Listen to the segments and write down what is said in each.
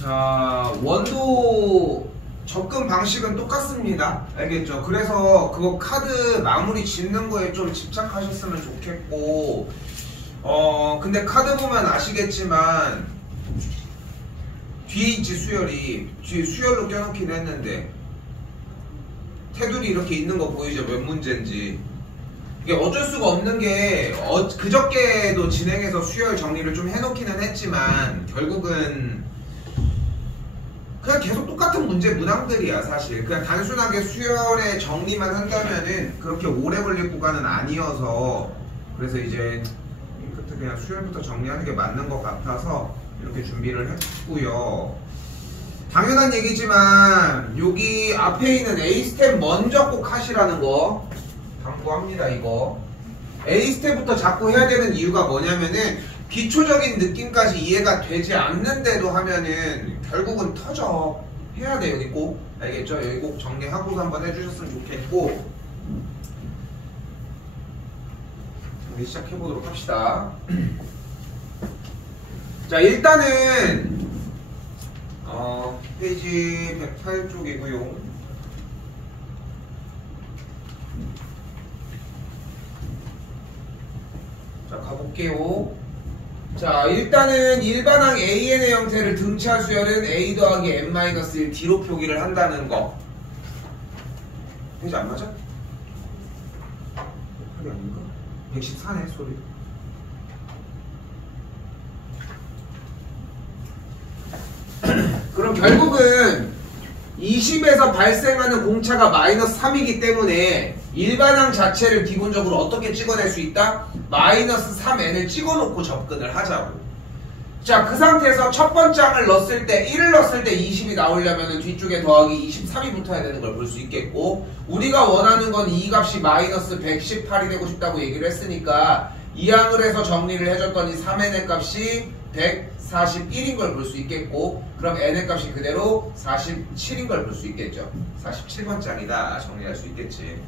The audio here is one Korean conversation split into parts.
자, 원도 접근 방식은 똑같습니다. 알겠죠? 그래서 그거 카드 마무리 짓는 거에 좀 집착하셨으면 좋겠고, 근데 카드 보면 아시겠지만 뒤에 있지, 수열이. 뒤에 수열로 껴놓긴 했는데 테두리 이렇게 있는 거 보이죠? 몇 문제인지. 이게 어쩔 수가 없는 게 그저께도 진행해서 수열 정리를 좀 해놓기는 했지만 결국은 그냥 계속 똑같은 문제 문항들이야. 사실 그냥 단순하게 수열의 정리만 한다면은 그렇게 오래 걸릴 구간은 아니어서, 그래서 이제 끝에 그냥 수열부터 정리하는 게 맞는 것 같아서 이렇게 준비를 했고요. 당연한 얘기지만 여기 앞에 있는 A 스텝 먼저 꼭 하시라는 거 당부합니다. 이거 A 스텝부터 자꾸 해야 되는 이유가 뭐냐면은 기초적인 느낌까지 이해가 되지 않는데도 하면은 결국은 터져. 해야 돼. 여기 꼭 알겠죠? 여기 꼭 정리하고서 한번 해주셨으면 좋겠고, 정리 시작해보도록 합시다. 자, 일단은 페이지 108쪽이고요. 자, 가볼게요. 자, 일단은 일반항 AN의 형태를 등차 수열은 A 더하기 N-1 D로 표기를 한다는 거. 페이지 안 맞아? 그게 아닌가? 114네, 소리. 그럼 결국은 20에서 발생하는 공차가 마이너스 3이기 때문에 일반항 자체를 기본적으로 어떻게 찍어낼 수 있다? 마이너스 3n을 찍어놓고 접근을 하자고. 자, 그 상태에서 첫 번째 항을 넣었을 때 1을 넣었을 때 20이 나오려면 뒤쪽에 더하기 23이 붙어야 되는 걸 볼 수 있겠고, 우리가 원하는 건 이 값이 마이너스 118이 되고 싶다고 얘기를 했으니까 이 항을 해서 정리를 해줬더니 3n의 값이 141인 걸 볼 수 있겠고, 그럼 n의 값이 그대로 47인 걸 볼 수 있겠죠. 47번 짝이다 정리할 수 있겠지.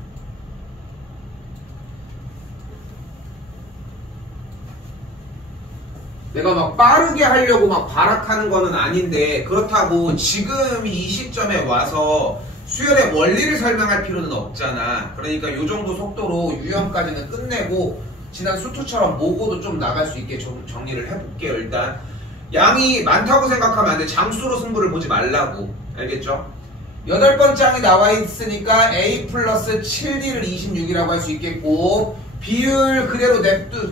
내가 막 빠르게 하려고 막 발악하는 거는 아닌데, 그렇다고 지금 이 시점에 와서 수열의 원리를 설명할 필요는 없잖아. 그러니까 이 정도 속도로 유형까지는 끝내고 지난 수투처럼 모고도 좀 나갈 수 있게 정리를 해볼게요. 일단 양이 많다고 생각하면 안 돼. 장수로 승부를 보지 말라고. 알겠죠? 8번째 항이 나와 있으니까 A 플러스 7D를 26이라고 할 수 있겠고, 비율 그대로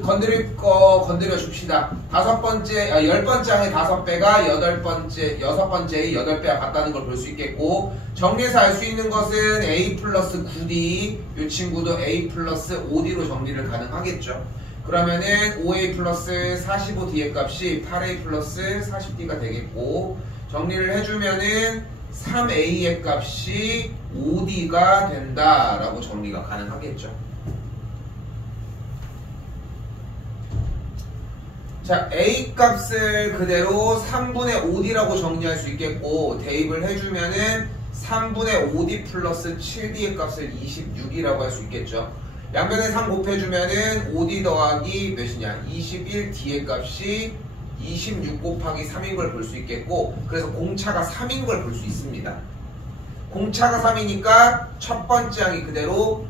건드릴 거 건드려 줍시다. 10번째 항의 5배가 6번째의 8배와 같다는 걸 볼 수 있겠고, 정리해서 알 수 있는 것은 A 플러스 9D, 이 친구도 A 플러스 5D로 정리를 가능하겠죠. 그러면은 5A 플러스 45D의 값이 8A 플러스 40D가 되겠고, 정리를 해주면은 3A의 값이 5D가 된다라고 정리가 가능하겠죠. 자, A 값을 그대로 3분의 5D라고 정리할 수 있겠고, 대입을 해주면은 3분의 5D 플러스 7D의 값을 26이라고 할 수 있겠죠. 양변에 3 곱해주면은 5D 더하기 몇이냐? 21D의 값이 26 곱하기 3인 걸 볼 수 있겠고, 그래서 공차가 3인 걸 볼 수 있습니다. 공차가 3이니까 첫 번째 항이 그대로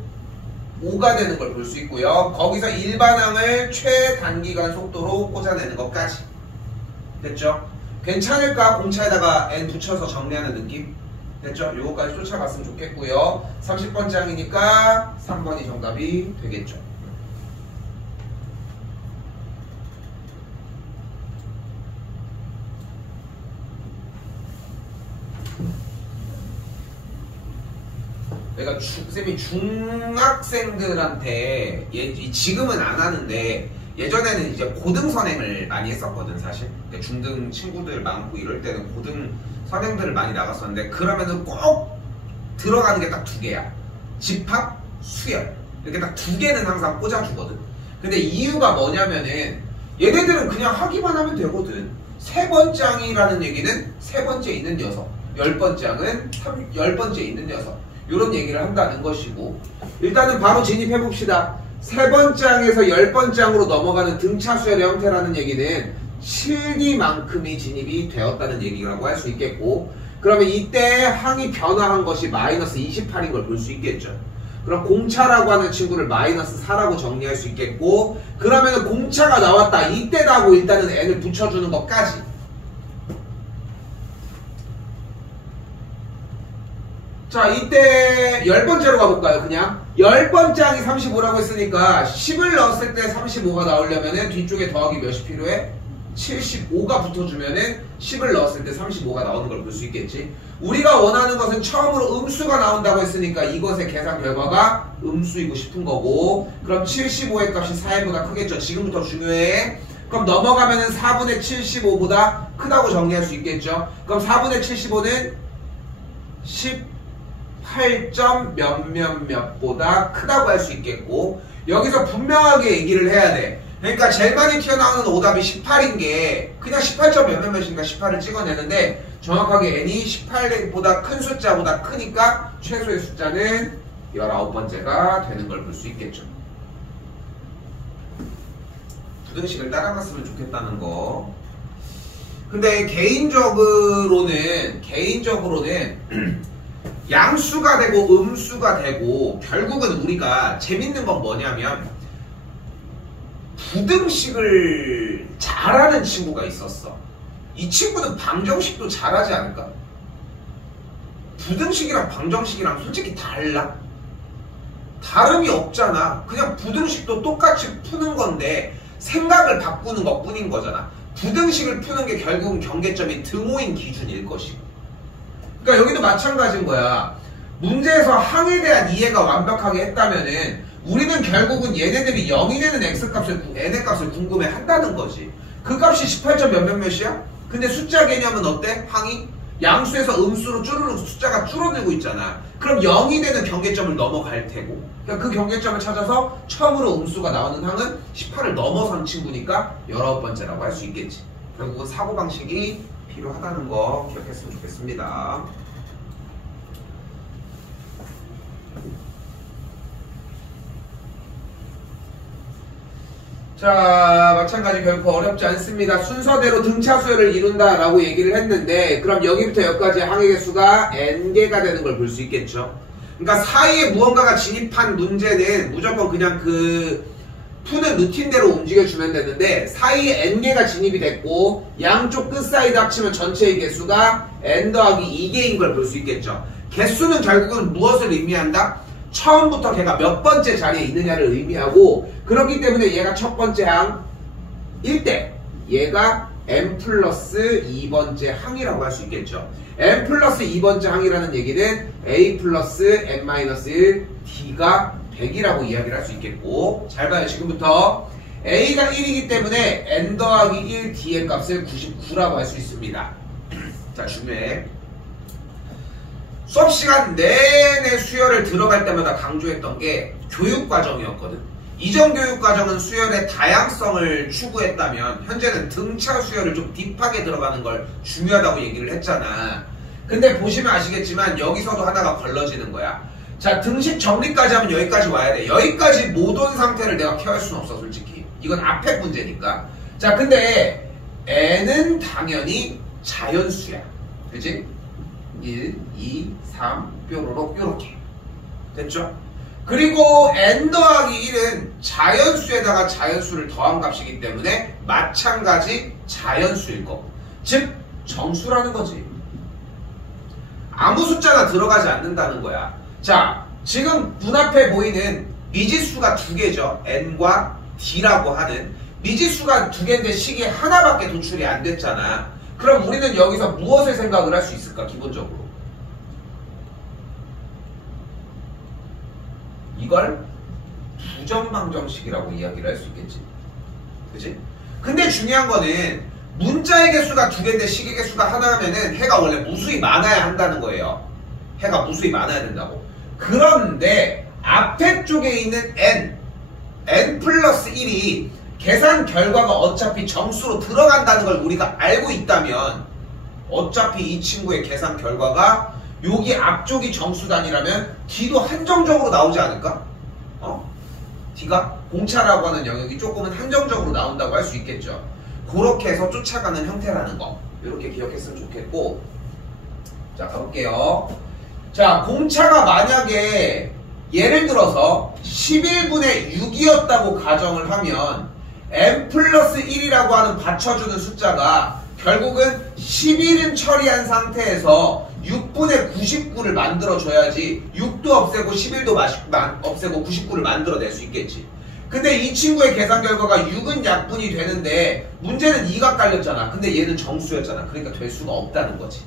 5가 되는 걸 볼 수 있고요. 거기서 일반항을 최단기간 속도로 꽂아내는 것까지. 됐죠? 괜찮을까? 공차에다가 n 붙여서 정리하는 느낌? 됐죠? 요거까지 쫓아갔으면 좋겠고요. 30번째 항이니까 3번이 정답이 되겠죠. 내가 쌤이 중학생들한테 지금은 안 하는데 예전에는 이제 고등 선행을 많이 했었거든. 사실 중등 친구들 많고 이럴 때는 고등 선행들을 많이 나갔었는데, 그러면은 꼭 들어가는 게 딱 2개야. 집합, 수열. 이렇게 딱 2개는 항상 꽂아주거든. 근데 이유가 뭐냐면은 얘네들은 그냥 하기만 하면 되거든. 3번째 항이라는 얘기는 3번째 있는 녀석, 10번째 항은 10번째 있는 녀석, 이런 얘기를 한다는 것이고, 일단은 바로 진입해 봅시다. 3번째 항에서 10번째 항으로 넘어가는 등차 수열의 형태라는 얘기는 7D만큼이 진입이 되었다는 얘기라고 할 수 있겠고, 그러면 이때 항이 변화한 것이 마이너스 28인 걸 볼 수 있겠죠. 그럼 공차라고 하는 친구를 마이너스 4라고 정리할 수 있겠고, 그러면 공차가 나왔다 이때라고 일단은 n을 붙여주는 것까지. 자, 이때 10번째로 가볼까요? 그냥 10번째 항이 35라고 했으니까 10을 넣었을 때 35가 나오려면은 뒤쪽에 더하기 몇이 필요해? 75가 붙어주면은 10을 넣었을 때 35가 나오는 걸 볼 수 있겠지. 우리가 원하는 것은 처음으로 음수가 나온다고 했으니까 이것의 계산 결과가 음수이고 싶은 거고, 그럼 75의 값이 4보다 크겠죠. 지금부터 중요해. 그럼 넘어가면은 4분의 75보다 크다고 정리할 수 있겠죠. 그럼 4분의 75는 18점 몇몇몇보다 크다고 할 수 있겠고, 여기서 분명하게 얘기를 해야 돼. 그러니까 제일 많이 튀어나오는 오답이 18인 게 그냥 18점 몇몇몇인가 18을 찍어내는데, 정확하게 n이 18보다 큰 숫자보다 크니까 최소의 숫자는 19번째가 되는 걸 볼 수 있겠죠. 부등식을 따라갔으면 좋겠다는 거. 근데 개인적으로는 양수가 되고 음수가 되고, 결국은 우리가 재밌는 건 뭐냐면 부등식을 잘하는 친구가 있었어. 이 친구는 방정식도 잘하지 않을까? 부등식이랑 방정식이랑 솔직히 달라? 다름이 없잖아. 그냥 부등식도 똑같이 푸는 건데 생각을 바꾸는 것 뿐인 거잖아. 부등식을 푸는 게 결국은 경계점이 등호인 기준일 것이고, 그러니까 여기도 마찬가지인 거야. 문제에서 항에 대한 이해가 완벽하게 했다면은 우리는 결국은 얘네들이 0이 되는 x값을, n의 값을 궁금해 한다는 거지. 그 값이 18점 몇몇몇이야? 근데 숫자 개념은 어때? 항이 양수에서 음수로 쭈르륵 숫자가 줄어들고 있잖아. 그럼 0이 되는 경계점을 넘어갈 테고, 그러니까 그 경계점을 찾아서 처음으로 음수가 나오는 항은 18을 넘어선 친구니까 19번째라고 할 수 있겠지. 결국은 사고방식이 필요하다는 거 기억했으면 좋겠습니다. 자, 마찬가지 결코 어렵지 않습니다. 순서대로 등차 수열을 이룬다 라고 얘기를 했는데, 그럼 여기부터 여기까지 항의 개수가 n개가 되는 걸 볼 수 있겠죠. 그러니까 사이에 무언가가 진입한 문제는 무조건 그냥 그 푸는 루틴대로 움직여주면 되는데, 사이에 n개가 진입이 됐고 양쪽 끝 사이드 합치면 전체의 개수가 n 더하기 2개인 걸 볼 수 있겠죠. 개수는 결국은 무엇을 의미한다? 처음부터 걔가 몇 번째 자리에 있느냐를 의미하고, 그렇기 때문에 얘가 첫 번째 항일 때 얘가 n 플러스 2번째 항이라고 할 수 있겠죠. n 플러스 2번째 항이라는 얘기는 a 플러스 n 마이너스 1 d가 100이라고 이야기를 할 수 있겠고, 잘 봐요. 지금부터 a가 1이기 때문에 n 더하기 1 d의 값을 99라고 할 수 있습니다. 자, 중요해. 수업시간 내내 수열을 들어갈 때마다 강조했던 게 교육과정이었거든. 이전 교육과정은 수열의 다양성을 추구했다면 현재는 등차 수열을 좀 딥하게 들어가는 걸 중요하다고 얘기를 했잖아. 근데 보시면 아시겠지만 여기서도 하나가 걸러지는 거야. 자, 등식 정리까지 하면 여기까지 와야 돼. 여기까지 못 온 상태를 내가 케어할 수는 없어, 솔직히. 이건 앞에 문제니까. 자, 근데 n은 당연히 자연수야. 그치? 1, 2, 3, 뾰로록 요렇게 됐죠? 그리고 n 더하기 1은 자연수에다가 자연수를 더한 값이기 때문에 마찬가지 자연수일 거고, 즉 정수라는 거지. 아무 숫자나 들어가지 않는다는 거야. 자, 지금 눈앞에 보이는 미지수가 두 개죠. n과 d라고 하는 미지수가 두 개인데 식이 하나밖에 도출이 안 됐잖아. 그럼 우리는 여기서 무엇을 생각을 할 수 있을까? 기본적으로 이걸 부정방정식이라고 이야기를 할 수 있겠지. 그치? 근데 중요한 거는 문자의 개수가 두 개인데 식의 개수가 하나면은 해가 원래 무수히 많아야 한다는 거예요. 해가 무수히 많아야 된다고. 그런데 앞에 쪽에 있는 n 플러스 1이 계산 결과가 어차피 정수로 들어간다는 걸 우리가 알고 있다면, 어차피 이 친구의 계산 결과가 여기 앞쪽이 정수단이라면 D도 한정적으로 나오지 않을까? D가 공차라고 하는 영역이 조금은 한정적으로 나온다고 할 수 있겠죠. 그렇게 해서 쫓아가는 형태라는 거 이렇게 기억했으면 좋겠고, 자 가볼게요. 자, 공차가 만약에 예를 들어서 11분의 6이었다고 가정을 하면 n 플러스 1이라고 하는 받쳐주는 숫자가 결국은 11은 처리한 상태에서 6분의 99를 만들어줘야지 6도 없애고 11도 없애고 99를 만들어낼 수 있겠지. 근데 이 친구의 계산 결과가 6은 약분이 되는데 문제는 2가 깔렸잖아. 근데 얘는 정수였잖아. 그러니까 될 수가 없다는 거지.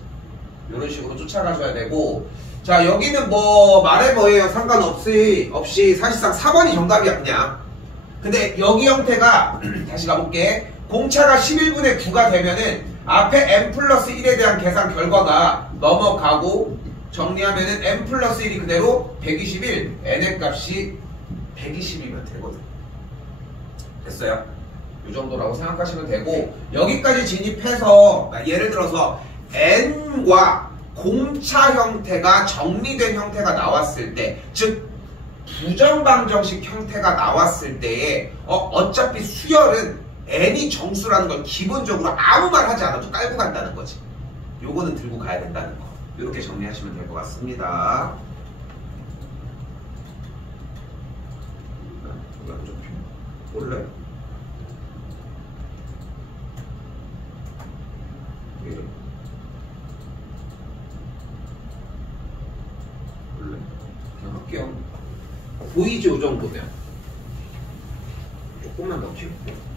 이런 식으로 쫓아가셔야 되고, 자 여기는 뭐 말해 뭐예요 상관없이 사실상 4번이 정답이야 그냥. 근데 여기 형태가 다시 가볼게. 공차가 11분의 9가 되면은 앞에 n 플러스 1에 대한 계산 결과가 넘어가고 정리하면은 n 플러스 1이 그대로 121, n의 값이 120이면 되거든. 됐어요? 이 정도라고 생각하시면 되고, 여기까지 진입해서 예를 들어서 n과 공차 형태가 정리된 형태가 나왔을 때, 즉 부정방정식 형태가 나왔을 때에 어차피 수열은 n이 정수라는 걸 기본적으로 아무 말 하지 않아도 깔고 간다는 거지. 요거는 들고 가야 된다는 거. 이렇게 정리하시면 될 것 같습니다. 원래 그냥 할게요. 보이지? 이 정도면 조금만 더 키울게요.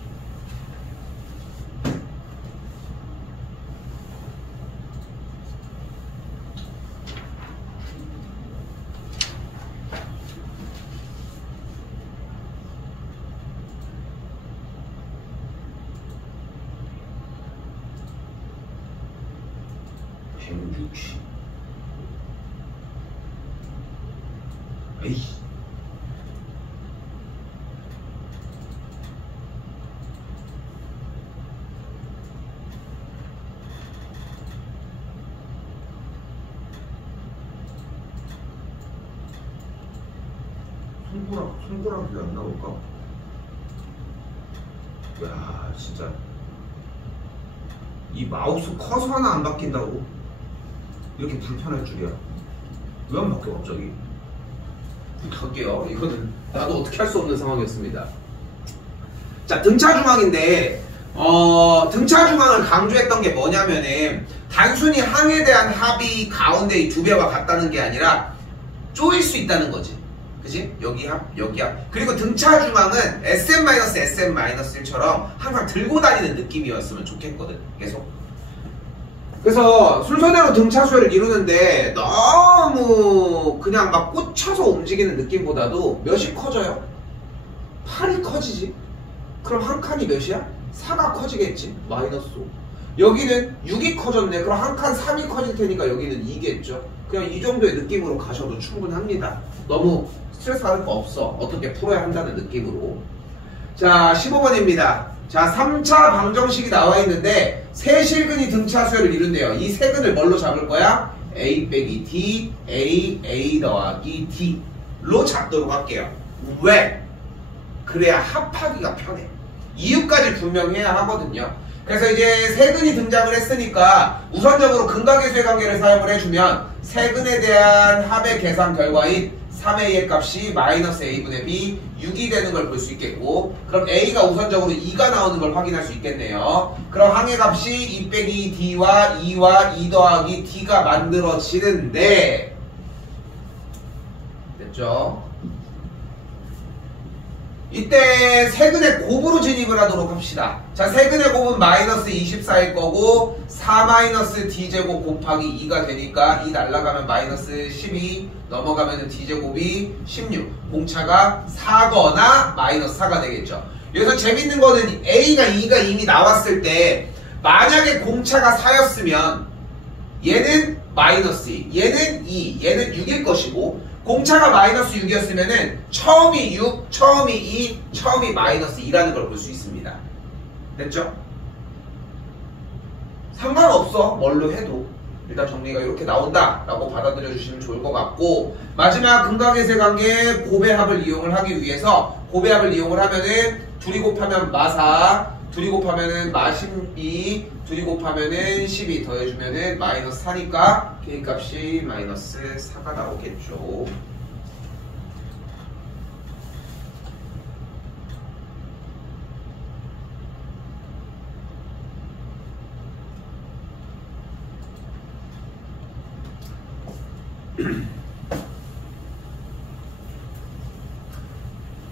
에이. 손가락 왜 안 나올까? 야, 진짜 이 마우스 커서 하나 안 바뀐다고? 이렇게 불편할 줄이야. 왜 안 바뀌어 갑자기? 갈게요. 이거는 나도 어떻게 할 수 없는 상황이었습니다. 자, 등차 중앙인데 등차 중앙을 강조했던 게 뭐냐면은 단순히 항에 대한 합이 가운데 이 두 배와 같다는 게 아니라 쪼일 수 있다는 거지. 그치? 여기 합, 여기 합. 그리고 등차 중앙은 SM-SM-1처럼 항상 들고 다니는 느낌이었으면 좋겠거든. 계속. 그래서 순서대로 등차수열을 이루는데 너무 그냥 막 꽂혀서 움직이는 느낌보다도 몇이 커져요? 8이 커지지. 그럼 한 칸이 몇이야? 4가 커지겠지. 마이너스 5. 여기는 6이 커졌네. 그럼 한 칸 3이 커질 테니까 여기는 2겠죠. 그냥 이 정도의 느낌으로 가셔도 충분합니다. 너무 스트레스 받을 거 없어. 어떻게 풀어야 한다는 느낌으로. 자, 15번입니다. 자, 3차 방정식이 나와 있는데 세실근이 등차수열을 이룬대요. 이 세근을 뭘로 잡을 거야? A 빼기 D, A 더하기 D로 잡도록 할게요. 왜? 그래야 합하기가 편해. 이유까지 분명해야 하거든요. 그래서 이제 세근이 등장을 했으니까 우선적으로 근각계수의 관계를 사용을 해주면 세근에 대한 합의 계산 결과인 3a의 값이 마이너스 a분의 b 6이 되는 걸 볼 수 있겠고, 그럼 a가 우선적으로 2가 나오는 걸 확인할 수 있겠네요. 그럼 항의 값이 2 빼기 d와 2와 2 더하기 d가 만들어지는데, 됐죠? 이때 세근의 곱으로 진입을 하도록 합시다. 자, 세근의 곱은 마이너스 24일 거고 4 마이너스 d제곱 곱하기 2가 되니까 2 날라가면 마이너스 12 넘어가면 d제곱이 16. 공차가 4거나 마이너스 4가 되겠죠. 여기서 재밌는 거는 a가 2가 이미 나왔을 때 만약에 공차가 4였으면 얘는 마이너스 2, 얘는 2, 얘는 6일 것이고, 공차가 마이너스 6이었으면은 처음이 6, 처음이 2, 처음이 마이너스 2라는 걸 볼 수 있습니다. 됐죠? 상관없어. 뭘로 해도. 일단 정리가 이렇게 나온다 라고 받아들여 주시면 좋을 것 같고, 마지막 근각계수의 관계 곱의 합을 이용을 하기 위해서 곱의 합을 이용을 하면은 둘이 곱하면 마사, 둘이 곱하면은 마12, 둘이 곱하면은 12 더해주면은 마이너스 4니까 K값이 마이너스 4가 나오겠죠.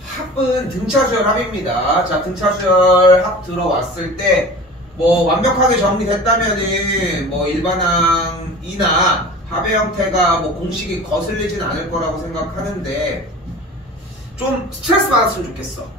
합은 등차수열 합입니다. 자, 등차수열 합 들어왔을 때 뭐 완벽하게 정리됐다면은 뭐 일반항이나 합의 형태가 뭐 공식이 거슬리진 않을 거라고 생각하는데 좀 스트레스 받았으면 좋겠어.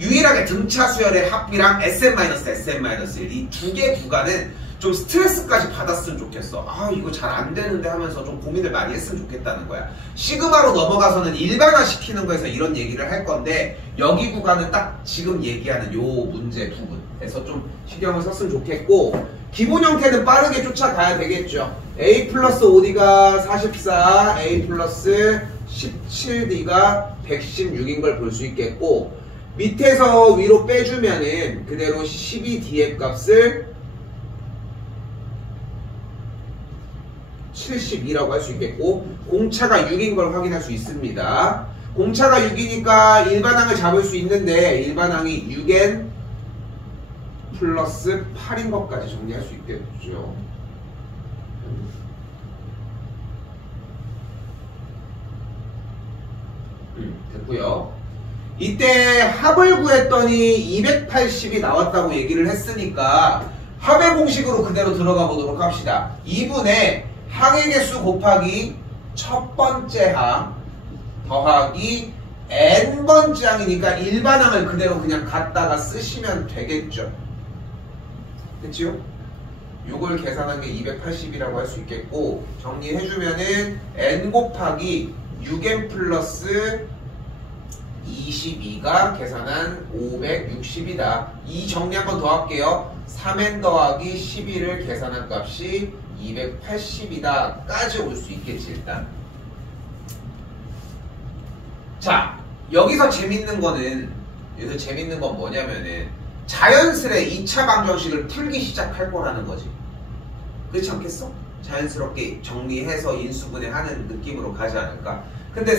유일하게 등차수열의 합이랑 SM-SM-1 이 두 개 구간은 좀 스트레스까지 받았으면 좋겠어. 아, 이거 잘 안 되는데 하면서 좀 고민을 많이 했으면 좋겠다는 거야. 시그마로 넘어가서는 일반화 시키는 거에서 이런 얘기를 할 건데 여기 구간은 딱 지금 얘기하는 요 문제 부분에서 좀 신경을 썼으면 좋겠고, 기본 형태는 빠르게 쫓아가야 되겠죠. A 플러스 5D가 44, A 플러스 17D가 116인 걸 볼 수 있겠고, 밑에서 위로 빼주면은 그대로 12D의 값을 72라고 할 수 있겠고, 공차가 6인 걸 확인할 수 있습니다. 공차가 6이니까 일반항을 잡을 수 있는데 일반항이 6n 플러스 8인 것까지 정리할 수 있겠죠. 됐고요. 이때 합을 구했더니 280이 나왔다고 얘기를 했으니까 합의 공식으로 그대로 들어가 보도록 합시다. 2분의 항의 개수 곱하기 첫 번째 항 더하기 n번째 항이니까 일반항을 그대로 그냥 갖다가 쓰시면 되겠죠. 됐지요? 요걸 계산한 게 280이라고 할 수 있겠고, 정리해주면은 n 곱하기 6n 플러스 22가 계산한 560이다. 이 정리 한 번 더 할게요. 3n 더하기 12를 계산한 값이 280이다 까지 올 수 있겠지. 일단 자, 여기서 재밌는 건 뭐냐면은 자연스레 2차 방정식을 풀기 시작할 거라는 거지. 그렇지 않겠어? 자연스럽게 정리해서 인수분해하는 느낌으로 가지 않을까? 근데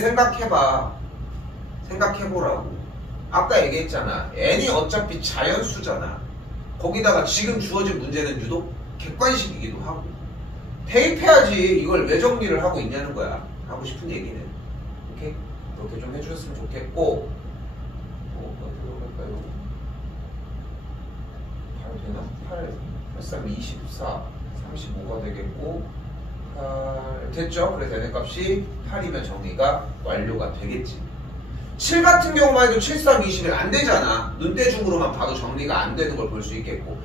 생각해보라고. 아까 얘기했잖아. n이 어차피 자연수잖아. 거기다가 지금 주어진 문제는 유독 객관식이기도 하고. 대입해야지 이걸 왜 정리를 하고 있냐는 거야. 하고 싶은 얘기는. 오케이? 그렇게 좀 해주셨으면 좋겠고. 들어갈까요? 8 되나? 8, 8, 24, 35가 되겠고, 8, 됐죠? 그래서 n 값이 8이면 정리가 완료가 되겠지. 7 같은 경우만 해도 7, 3, 20은 안 되잖아. 눈대중으로만 봐도 정리가 안 되는 걸 볼 수 있겠고.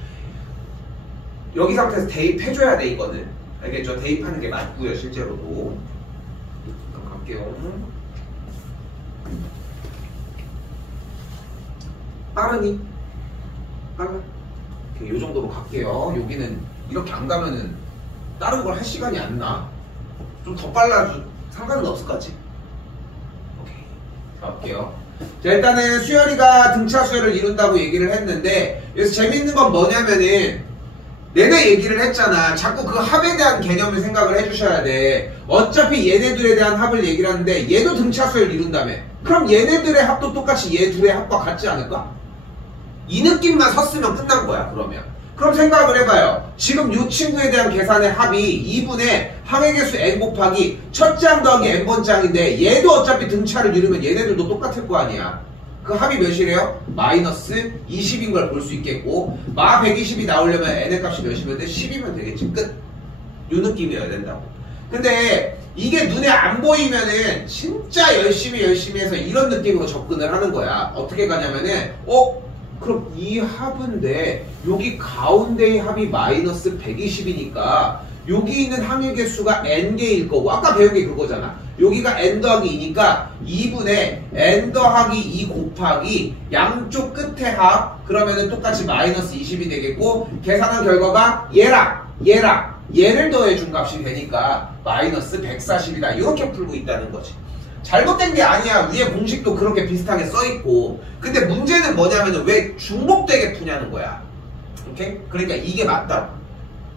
여기 상태에서 대입해줘야 돼, 이거는. 알겠죠? 대입하는 게 맞고요, 실제로도. 그럼 갈게요. 빠르니? 빨라? 요 정도로 갈게요. 여기는 이렇게 안 가면은 다른 걸 할 시간이 안 나. 좀 더 빨라도 상관은 없을 것 같지? 오케이. 갈게요. 자, 일단은 수열이가 등차 수열을 이룬다고 얘기를 했는데, 여기서 재밌는 건 뭐냐면은 내내 얘기를 했잖아. 자꾸 그 합에 대한 개념을 생각을 해주셔야 돼. 어차피 얘네들에 대한 합을 얘기를 하는데 얘도 등차수열 이룬다며. 그럼 얘네들의 합도 똑같이 얘 둘의 합과 같지 않을까? 이 느낌만 섰으면 끝난 거야. 그럼 생각을 해봐요. 지금 이 친구에 대한 계산의 합이 2분의 항의 개수 n 곱하기 첫째 항 더하기 n번째 항인데, 얘도 어차피 등차를 이루면 얘네들도 똑같을 거 아니야. 그 합이 몇이래요? 마이너스 20인 걸 볼 수 있겠고, 마 120이 나오려면 n의 값이 몇이면 돼? 10이면 되겠지. 끝. 요 느낌이어야 된다고. 근데 이게 눈에 안 보이면은 진짜 열심히 해서 이런 느낌으로 접근을 하는 거야. 어떻게 가냐면은 그럼 이 합인데 여기 가운데의 합이 마이너스 120이니까 여기 있는 항의 개수가 n개일 거고, 아까 배운 게 그거잖아. 여기가 n 더하기 2니까 2분의 n 더하기 2 곱하기 양쪽 끝의 합, 그러면은 똑같이 마이너스 20이 되겠고, 계산한 결과가 얘를 더해준 값이 되니까 마이너스 140이다. 이렇게 풀고 있다는 거지. 잘못된 게 아니야. 위에 공식도 그렇게 비슷하게 써있고. 근데 문제는 뭐냐면은 왜 중복되게 푸냐는 거야. 오케이? 그러니까 이게 맞다.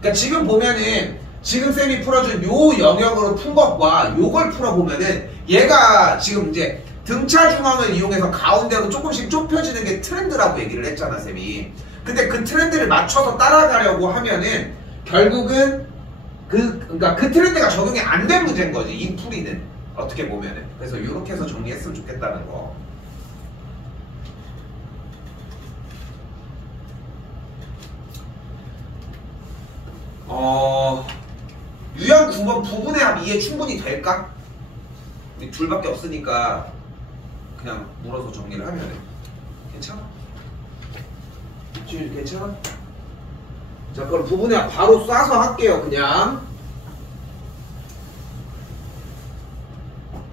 그러니까 지금 보면은 지금 쌤이 풀어준 요 영역으로 푼 것과 요걸 풀어보면은 얘가 지금 이제 등차 중앙을 이용해서 가운데로 조금씩 좁혀지는 게 트렌드라고 얘기를 했잖아, 쌤이. 근데 그 트렌드를 맞춰서 따라가려고 하면은 결국은 그러니까 그 트렌드가 적용이 안 된 문제인 거지, 이 풀이는. 어떻게 보면은. 그래서 이렇게 해서 정리했으면 좋겠다는 거. 유형 9번 부분의 합 이해 충분히 될까? 우리 둘밖에 없으니까 그냥 물어서 정리를 하면 괜찮아? 지금 괜찮아? 자, 그럼 부분의 합 바로 쏴서 할게요, 그냥.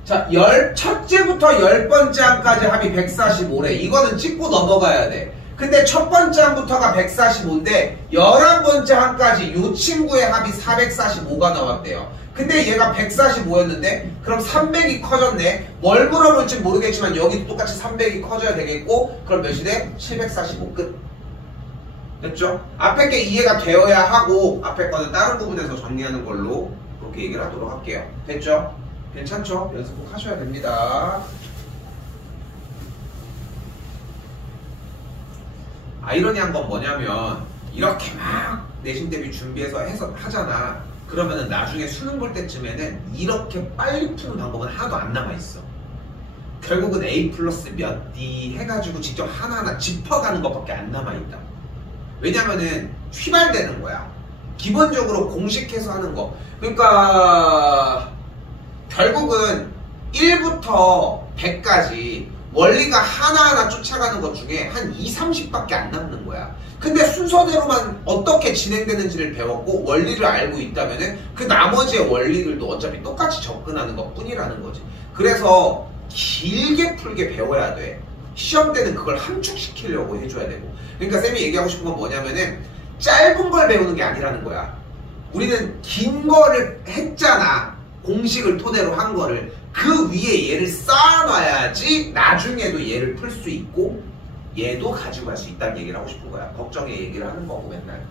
자, 첫째부터 10번째 항까지 합이 145래. 이거는 찍고 넘어가야 돼. 근데 첫 번째 항부터가 145인데 11번째 항까지 이 친구의 합이 445가 나왔대요. 근데 얘가 145였는데 그럼 300이 커졌네. 뭘 물어볼지 모르겠지만 여기도 똑같이 300이 커져야 되겠고, 그럼 몇이 돼? 745 끝. 됐죠? 앞에 게 이해가 되어야 하고 앞에 거는 다른 부분에서 정리하는 걸로 그렇게 얘기를 하도록 할게요. 됐죠? 괜찮죠? 연습 꼭 하셔야 됩니다. 아이러니한 건 뭐냐면 이렇게 막 내신 대비 준비해서 하잖아. 그러면은 나중에 수능 볼 때쯤에는 이렇게 빨리 푸는 방법은 하나도 안 남아있어. 결국은 A 플러스 몇 D 해가지고 직접 하나하나 짚어가는 것밖에 안 남아있다. 왜냐면은 휘발되는 거야. 기본적으로 공식해서 하는 거. 그러니까 결국은 1부터 100까지 원리가 하나하나 쫓아가는 것 중에 한 2, 30밖에 안 남는 거야. 근데 순서대로만 어떻게 진행되는지를 배웠고 원리를 알고 있다면은 그 나머지의 원리들도 어차피 똑같이 접근하는 것 뿐이라는 거지. 그래서 길게 풀게 배워야 돼. 시험 때는 그걸 함축시키려고 해줘야 되고. 그러니까 쌤이 얘기하고 싶은 건 뭐냐면은 짧은 걸 배우는 게 아니라는 거야. 우리는 긴 거를 했잖아. 공식을 토대로 한 거를. 그 위에 얘를 쌓아놔야지 나중에도 얘를 풀 수 있고 얘도 가지고 갈 수 있다는 얘기를 하고 싶은 거야. 걱정의 얘기를 하는 거고 맨날.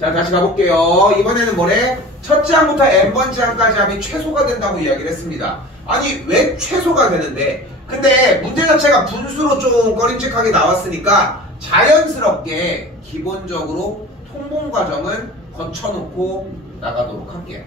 자, 다시 가볼게요. 이번에는 뭐래? 첫째 항부터 n번째 항까지 합이 최소가 된다고 이야기를 했습니다. 아니 왜 최소가 되는데? 근데 문제 자체가 분수로 좀 꺼림칙하게 나왔으니까 자연스럽게 기본적으로 통분 과정은 거쳐놓고 나가도록 할게요.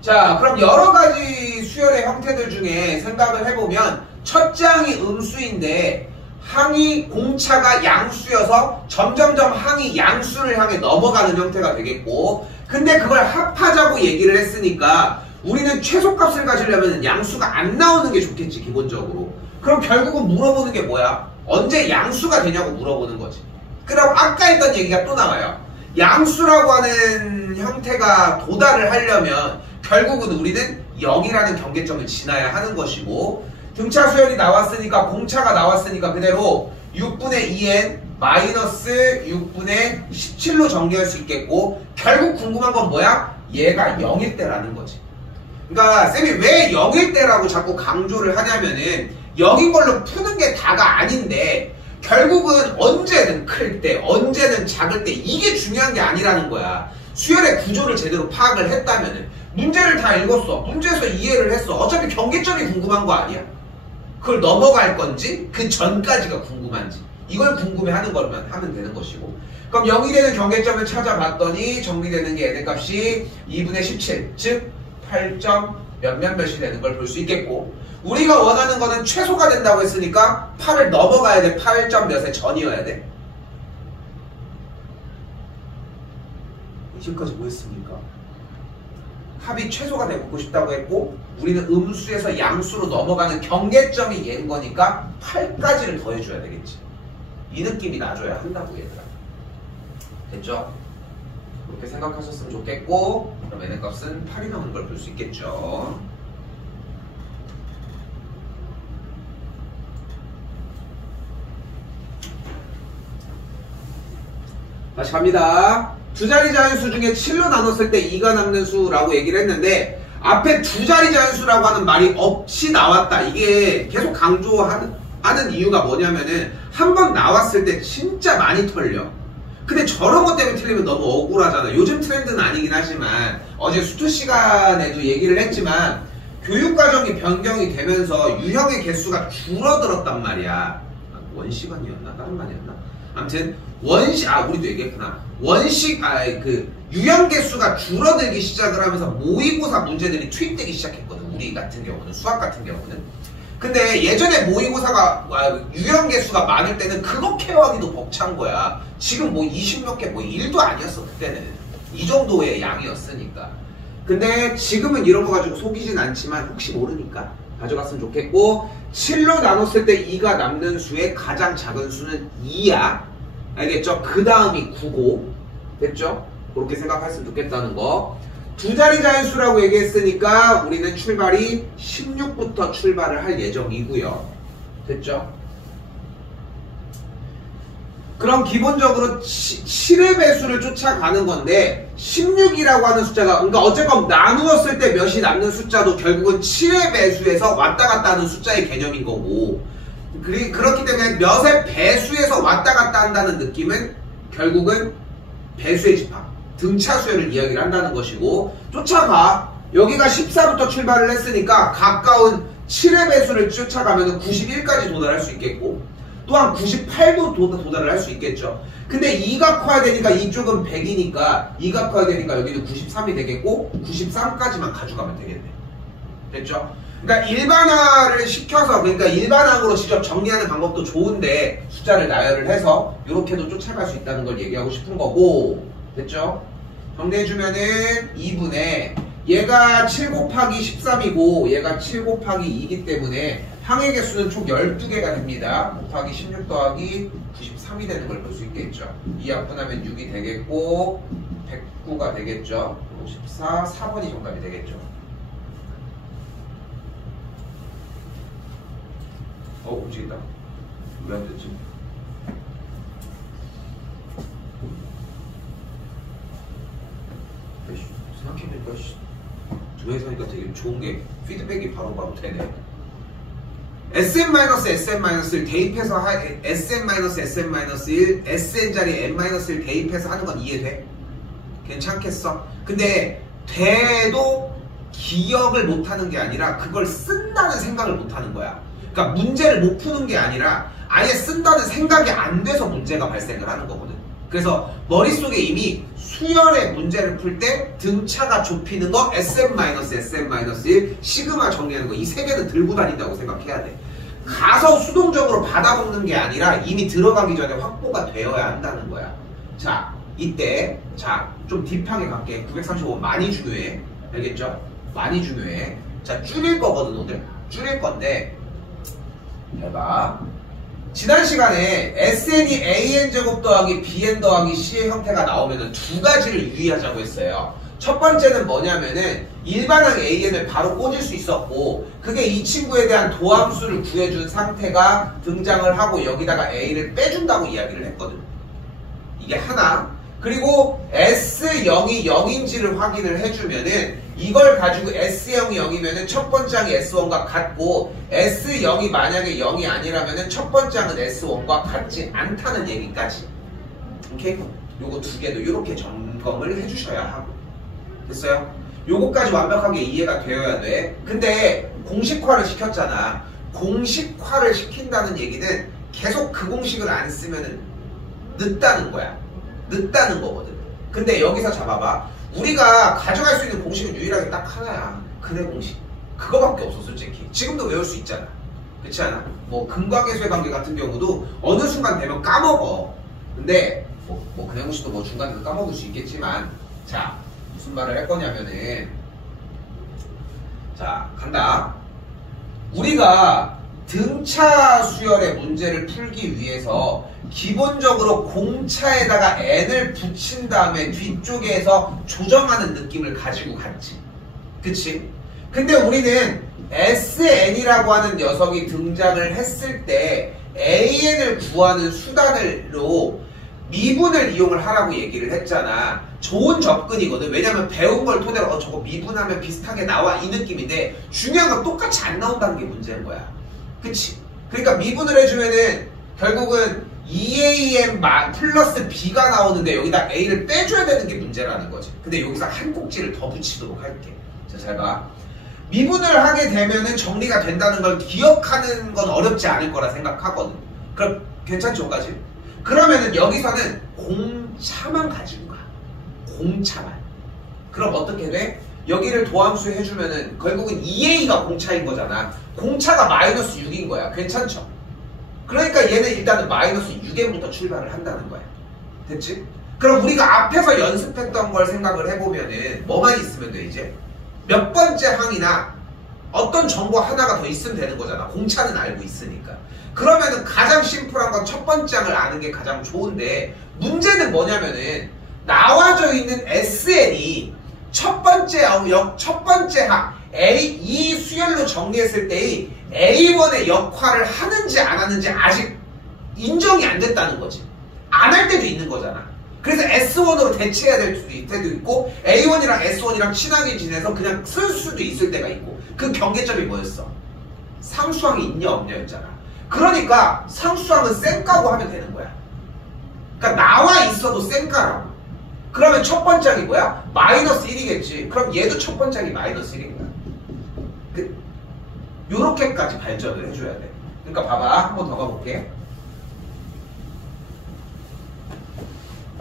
자, 그럼 여러가지 수열의 형태들 중에 생각을 해보면 첫째 항이 음수인데 항이 공차가 양수여서 점점점 항이 양수를 향해 넘어가는 형태가 되겠고, 근데 그걸 합하자고 얘기를 했으니까 우리는 최소값을 가지려면 양수가 안 나오는 게 좋겠지, 기본적으로. 그럼 결국은 물어보는 게 뭐야? 언제 양수가 되냐고 물어보는 거지. 그럼 아까 했던 얘기가 또 나와요. 양수라고 하는 형태가 도달을 하려면 결국은 우리는 0이라는 경계점을 지나야 하는 것이고, 등차 수열이 나왔으니까 공차가 나왔으니까 그대로 6분의 2n 마이너스 6분의 17로 정리할 수 있겠고, 결국 궁금한 건 뭐야? 얘가 0일 때라는 거지. 그러니까 쌤이 왜 0일 때라고 자꾸 강조를 하냐면은 0인 걸로 푸는 게 다가 아닌데 결국은 언제는 클 때, 언제는 작을 때 이게 중요한 게 아니라는 거야. 수열의 구조를 제대로 파악을 했다면은 문제를 다 읽었어. 문제에서 이해를 했어. 어차피 경계점이 궁금한 거 아니야? 그걸 넘어갈 건지 그 전까지가 궁금한지 이걸 궁금해하는 거면 하면 되는 것이고, 그럼 0이 되는 경계점을 찾아봤더니 정리되는 게 얘네 값이 2분의 17, 즉 8점 몇몇몇이 되는 걸 볼 수 있겠고, 우리가 원하는 거는 최소가 된다고 했으니까 8을 넘어가야 돼. 8점 몇의 전이어야 돼. 지금까지 뭐 했습니까? 합이 최소가 되고 싶다고 했고, 우리는 음수에서 양수로 넘어가는 경계점이 얘인 거니까 8까지를 더해줘야 되겠지. 이 느낌이 나줘야 한다고 얘들아. 됐죠? 그렇게 생각하셨으면 좋겠고, 그럼 n의 값은 8이 나오는 걸 볼 수 있겠죠. 다시 갑니다. 두 자리 자연수 중에 7로 나눴을 때 2가 남는 수라고 얘기를 했는데, 앞에 두 자리 자연수라고 하는 말이 없이 나왔다. 이게 계속 강조하는 이유가 뭐냐면은 한 번 나왔을 때 진짜 많이 털려. 근데 저런 것 때문에 틀리면 너무 억울하잖아. 요즘 트렌드는 아니긴 하지만 어제 수트 시간에도 얘기를 했지만 교육과정이 변경이 되면서 유형의 개수가 줄어들었단 말이야. 원시간이었나? 다른 말이었나? 아무튼 우리도 얘기했구나. 유형 개수가 줄어들기 시작을 하면서 모의고사 문제들이 투입되기 시작했거든. 우리 같은 경우는, 수학 같은 경우는. 근데 예전에 모의고사가 유형 개수가 많을 때는 그거 케어하기도 벅찬 거야. 지금 뭐 20몇 개, 뭐 1도 아니었어. 그때는 이 정도의 양이었으니까. 근데 지금은 이런 거 가지고 속이진 않지만 혹시 모르니까 가져갔으면 좋겠고, 7로 나눴을 때 2가 남는 수의 가장 작은 수는 2야. 알겠죠? 그 다음이 9고, 됐죠? 그렇게 생각했으면 좋겠다는 거. 두 자리 자연수라고 얘기했으니까 우리는 출발이 16부터 출발을 할 예정이고요. 됐죠? 그럼 기본적으로 7의 배수를 쫓아가는 건데 16이라고 하는 숫자가, 그러니까 어쨌건 나누었을 때 몇이 남는 숫자도 결국은 7의 배수에서 왔다 갔다 하는 숫자의 개념인 거고, 그렇기 때문에 몇의 배수에서 왔다 갔다 한다는 느낌은 결국은 배수의 집합, 등차 수열을 이야기를 한다는 것이고, 쫓아가. 여기가 14부터 출발을 했으니까 가까운 7의 배수를 쫓아가면 91까지 도달할 수 있겠고, 또한 98도 도달을 할 수 있겠죠. 근데 2가 커야 되니까 이쪽은 100이니까 2가 커야 되니까 여기는 93이 되겠고 93까지만 가져가면 되겠네. 됐죠? 그러니까 일반화를 시켜서, 그러니까 일반항으로 직접 정리하는 방법도 좋은데 숫자를 나열을 해서 이렇게도 쫓아갈 수 있다는 걸 얘기하고 싶은 거고, 됐죠? 정리해주면은 2분의 얘가 7 곱하기 13이고 얘가 7 곱하기 2이기 때문에 항의 개수는 총 12개가 됩니다. 곱하기 16 더하기 93이 되는 걸 볼 수 있겠죠. 2 약분하면 6이 되겠고 109가 되겠죠. 54, 4번이 정답이 되겠죠. 움직인다. 왜 안 됐지? 생각해보니까 두에서 하니까 되게 좋은 게 피드백이 바로바로 되네. SM-SM-1 대입해서 SM-SM-1 SN 자리에 N-1 대입해서 하는 건 이해돼? 괜찮겠어? 근데 돼도 기억을 못하는 게 아니라 그걸 쓴다는 생각을 못하는 거야. 그러니까 문제를 못 푸는 게 아니라 아예 쓴다는 생각이 안 돼서 문제가 발생을 하는 거거든. 그래서 머릿속에 이미 수열의 문제를 풀 때 등차가 좁히는 거 SM-SM-1 시그마 정리하는 거, 이 세 개는 들고 다닌다고 생각해야 돼. 가서 수동적으로 받아먹는 게 아니라 이미 들어가기 전에 확보가 되어야 한다는 거야. 자, 이때 좀 딥하게 갈게. 935 많이 중요해. 알겠죠? 많이 중요해. 자, 줄일 거거든. 오늘 줄일 건데 해봐. 지난 시간에 SN이 AN제곱 더하기 BN 더하기 C의 형태가 나오면 두 가지를 유의하자고 했어요. 첫 번째는 뭐냐면은 일반항 AN을 바로 꽂을 수 있었고, 그게 이 친구에 대한 도함수를 구해준 상태가 등장을 하고 여기다가 A를 빼준다고 이야기를 했거든. 이게 하나. 그리고 S0이 0인지를 확인을 해주면은 이걸 가지고 S0이 0이면은 첫 번째 항이 S1과 같고, S0이 만약에 0이 아니라면은 첫 번째 항은 S1과 같지 않다는 얘기까지. 오케이? 요거 두 개도 이렇게 점검을 해주셔야 하고. 됐어요? 요거까지 완벽하게 이해가 되어야 돼. 근데 공식화를 시켰잖아. 공식화를 시킨다는 얘기는 계속 그 공식을 안 쓰면은 늦다는 거야. 늦다는 거거든. 근데 여기서 잡아봐. 우리가 가져갈 수 있는 공식은 유일하게 딱 하나야. 근의 공식. 그거밖에 없어, 솔직히. 지금도 외울 수 있잖아. 그렇지 않아? 뭐 근과계수의 관계 같은 경우도 어느 순간 되면 까먹어. 근데 뭐 근의 공식도 뭐 중간에서 까먹을 수 있겠지만, 자, 무슨 말을 할 거냐면은, 자, 간다. 우리가 등차 수열의 문제를 풀기 위해서 기본적으로 공차에다가 n을 붙인 다음에 뒤쪽에서 조정하는 느낌을 가지고 갔지. 그치? 근데 우리는 SN이라고 하는 녀석이 등장을 했을 때 AN을 구하는 수단으로 미분을 이용을 하라고 얘기를 했잖아. 좋은 접근이거든. 왜냐면 배운 걸 토대로 저거 미분하면 비슷하게 나와 이 느낌인데 중요한 건 똑같이 안 나온다는 게 문제인 거야. 그치? 그러니까 미분을 해주면은 결국은 2am 플러스 b가 나오는데 여기다 a를 빼줘야 되는 게 문제라는 거지. 근데 여기서 한 꼭지를 더 붙이도록 할게. 자, 잘 봐. 미분을 하게 되면은 정리가 된다는 걸 기억하는 건 어렵지 않을 거라 생각하거든. 그럼 괜찮죠?까지? 그러면은 여기서는 공차만 가지고 가. 공차만. 그럼 어떻게 돼? 여기를 도함수 해주면은 결국은 2a가 공차인 거잖아. 공차가 마이너스 6인 거야. 괜찮죠? 그러니까 얘는 일단은 마이너스 6m부터 출발을 한다는 거야. 됐지? 그럼 우리가 앞에서 연습했던 걸 생각을 해보면은 뭐만 있으면 돼 이제? 몇 번째 항이나 어떤 정보 하나가 더 있으면 되는 거잖아. 공차는 알고 있으니까. 그러면은 가장 심플한 건 첫 번째 항을 아는 게 가장 좋은데 문제는 뭐냐면은 나와져 있는 SN이 첫 번째 항 이 수열로 정리했을 때의 A1의 역할을 하는지 안 하는지 아직 인정이 안 됐다는 거지. 안 할 때도 있는 거잖아. 그래서 S1으로 대체해야 될 때도 있고 A1이랑 S1이랑 친하게 지내서 그냥 쓸 수도 있을 때가 있고 그 경계점이 뭐였어? 상수항이 있냐 없냐였잖아. 그러니까 상수항은 쌩까고 하면 되는 거야. 그러니까 나와 있어도 쌩까라고. 그러면 첫 번째 항이 뭐야? 마이너스 1이겠지. 그럼 얘도 첫 번째 항이 마이너스 1인 거야. 요렇게까지 발전을 해줘야 돼. 그러니까 봐봐. 한 번 더 가볼게.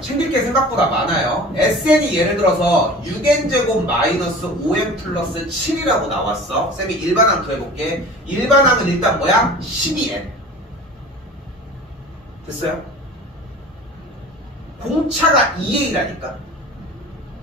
챙길 게 생각보다 많아요. SN이 예를 들어서 6n제곱 마이너스 5n 플러스 7이라고 나왔어. 쌤이 일반항 구해볼게. 일반항은 일단 뭐야? 12n. 됐어요? 공차가 2a라니까.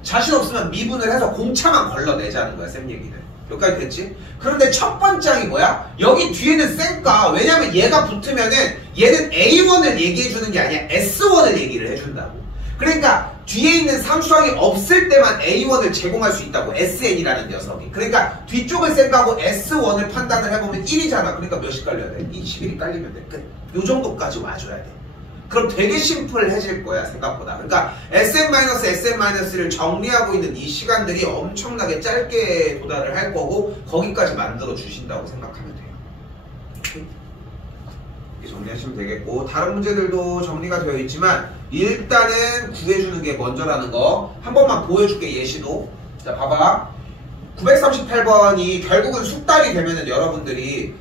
자신 없으면 미분을 해서 공차만 걸러내자는 거야. 쌤 얘기는. 여기까지 됐지? 그런데 첫 번째 항이 뭐야? 여기 뒤에는 쌩까. 왜냐면 얘가 붙으면은 얘는 A1을 얘기해주는 게 아니야. S1을 얘기를 해준다고. 그러니까 뒤에 있는 상수항이 없을 때만 A1을 제공할 수 있다고. SN이라는 녀석이. 그러니까 뒤쪽을 쌩까고 S1을 판단을 해보면 1이잖아. 그러니까 몇이 깔려야 돼? 21이 깔리면 돼. 끝. 요 정도까지 와줘야 돼. 그럼 되게 심플해질 거야 생각보다. 그러니까 SM-SM-를 정리하고 있는 이 시간들이 엄청나게 짧게 도달을 할 거고 거기까지 만들어 주신다고 생각하면 돼요. 이렇게 정리하시면 되겠고 다른 문제들도 정리가 되어 있지만 일단은 구해주는 게 먼저라는 거 한 번만 보여줄게. 예시도. 자 봐봐. 938번이 결국은 숙달이 되면은 여러분들이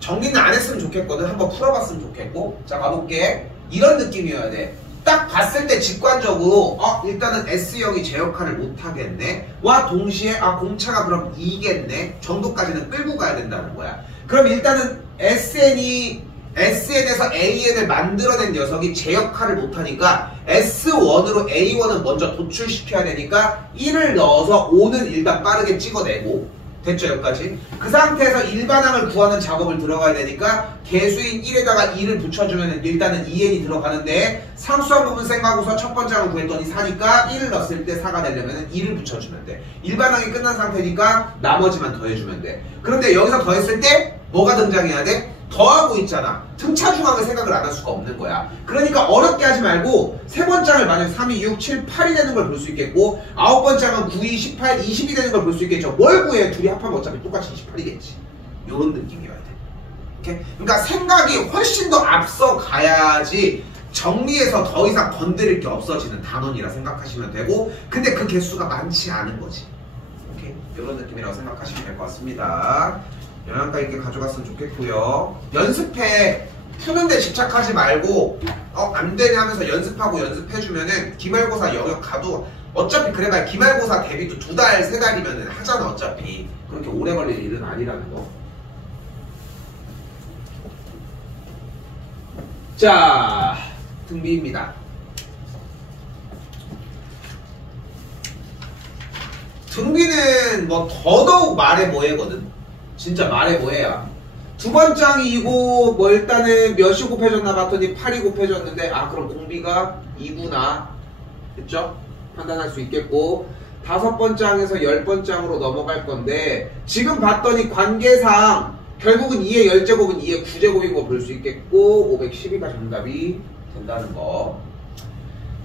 정리는 안 했으면 좋겠거든. 한번 풀어봤으면 좋겠고. 자 가볼게. 이런 느낌이어야 돼. 딱 봤을 때 직관적으로 일단은 S형이 제 역할을 못하겠네 와 동시에 공차가 그럼 2겠네 정도까지는 끌고 가야 된다는 거야. 그럼 일단은 SN에서 AN을 만들어낸 녀석이 제 역할을 못하니까 S1으로 A1은 먼저 도출시켜야 되니까 1을 넣어서 5는 일단 빠르게 찍어내고 됐죠? 여기까지. 그 상태에서 일반항을 구하는 작업을 들어가야 되니까 개수인 1에다가 2를 붙여주면 일단은 2n이 들어가는데 상수항 부분 생각하고서 첫 번째 항을 구했더니 4니까 1을 넣었을 때 4가 되려면 2를 붙여주면 돼. 일반항이 끝난 상태니까 나머지만 더해주면 돼. 그런데 여기서 더했을 때 뭐가 등장해야 돼? 더하고 있잖아. 등차 중항을 생각을 안 할 수가 없는 거야. 그러니까 어렵게 하지 말고 세 번째 항을 만약 3, 2, 6, 7, 8이 되는 걸 볼 수 있겠고 아홉 번째 항은 9, 2, 18, 20이 되는 걸 볼 수 있겠죠. 뭘 구해? 둘이 합하면 어차피 똑같이 28이겠지. 요런 느낌이어야 돼. 오케이? 그러니까 생각이 훨씬 더 앞서 가야지 정리해서 더 이상 건드릴 게 없어지는 단원이라 생각하시면 되고 근데 그 개수가 많지 않은 거지. 오케이? 요런 느낌이라고 생각하시면 될 것 같습니다. 영양가 있게 가져갔으면 좋겠고요. 연습해. 푸는데 집착하지 말고 안 되네 하면서 연습해주면은 기말고사 영역 가도 어차피 그래봐야 기말고사 대비도 2달, 3달이면 하잖아. 어차피 그렇게 오래 걸릴 일은 아니라는 거. 자, 등비입니다. 등비는 뭐 더더욱 말해 뭐해거든. 진짜 말해 뭐해야. 두 번째 항이고 뭐 일단은 몇이 곱해졌나 봤더니 8이 곱해졌는데 그럼 공비가 2구나. 그쵸? 판단할 수 있겠고 다섯 번째 항에서 10번째 항으로 넘어갈 건데 지금 봤더니 관계상 결국은 2의 10제곱은 2의 9제곱인 거 볼 수 있겠고 512가 정답이 된다는 거.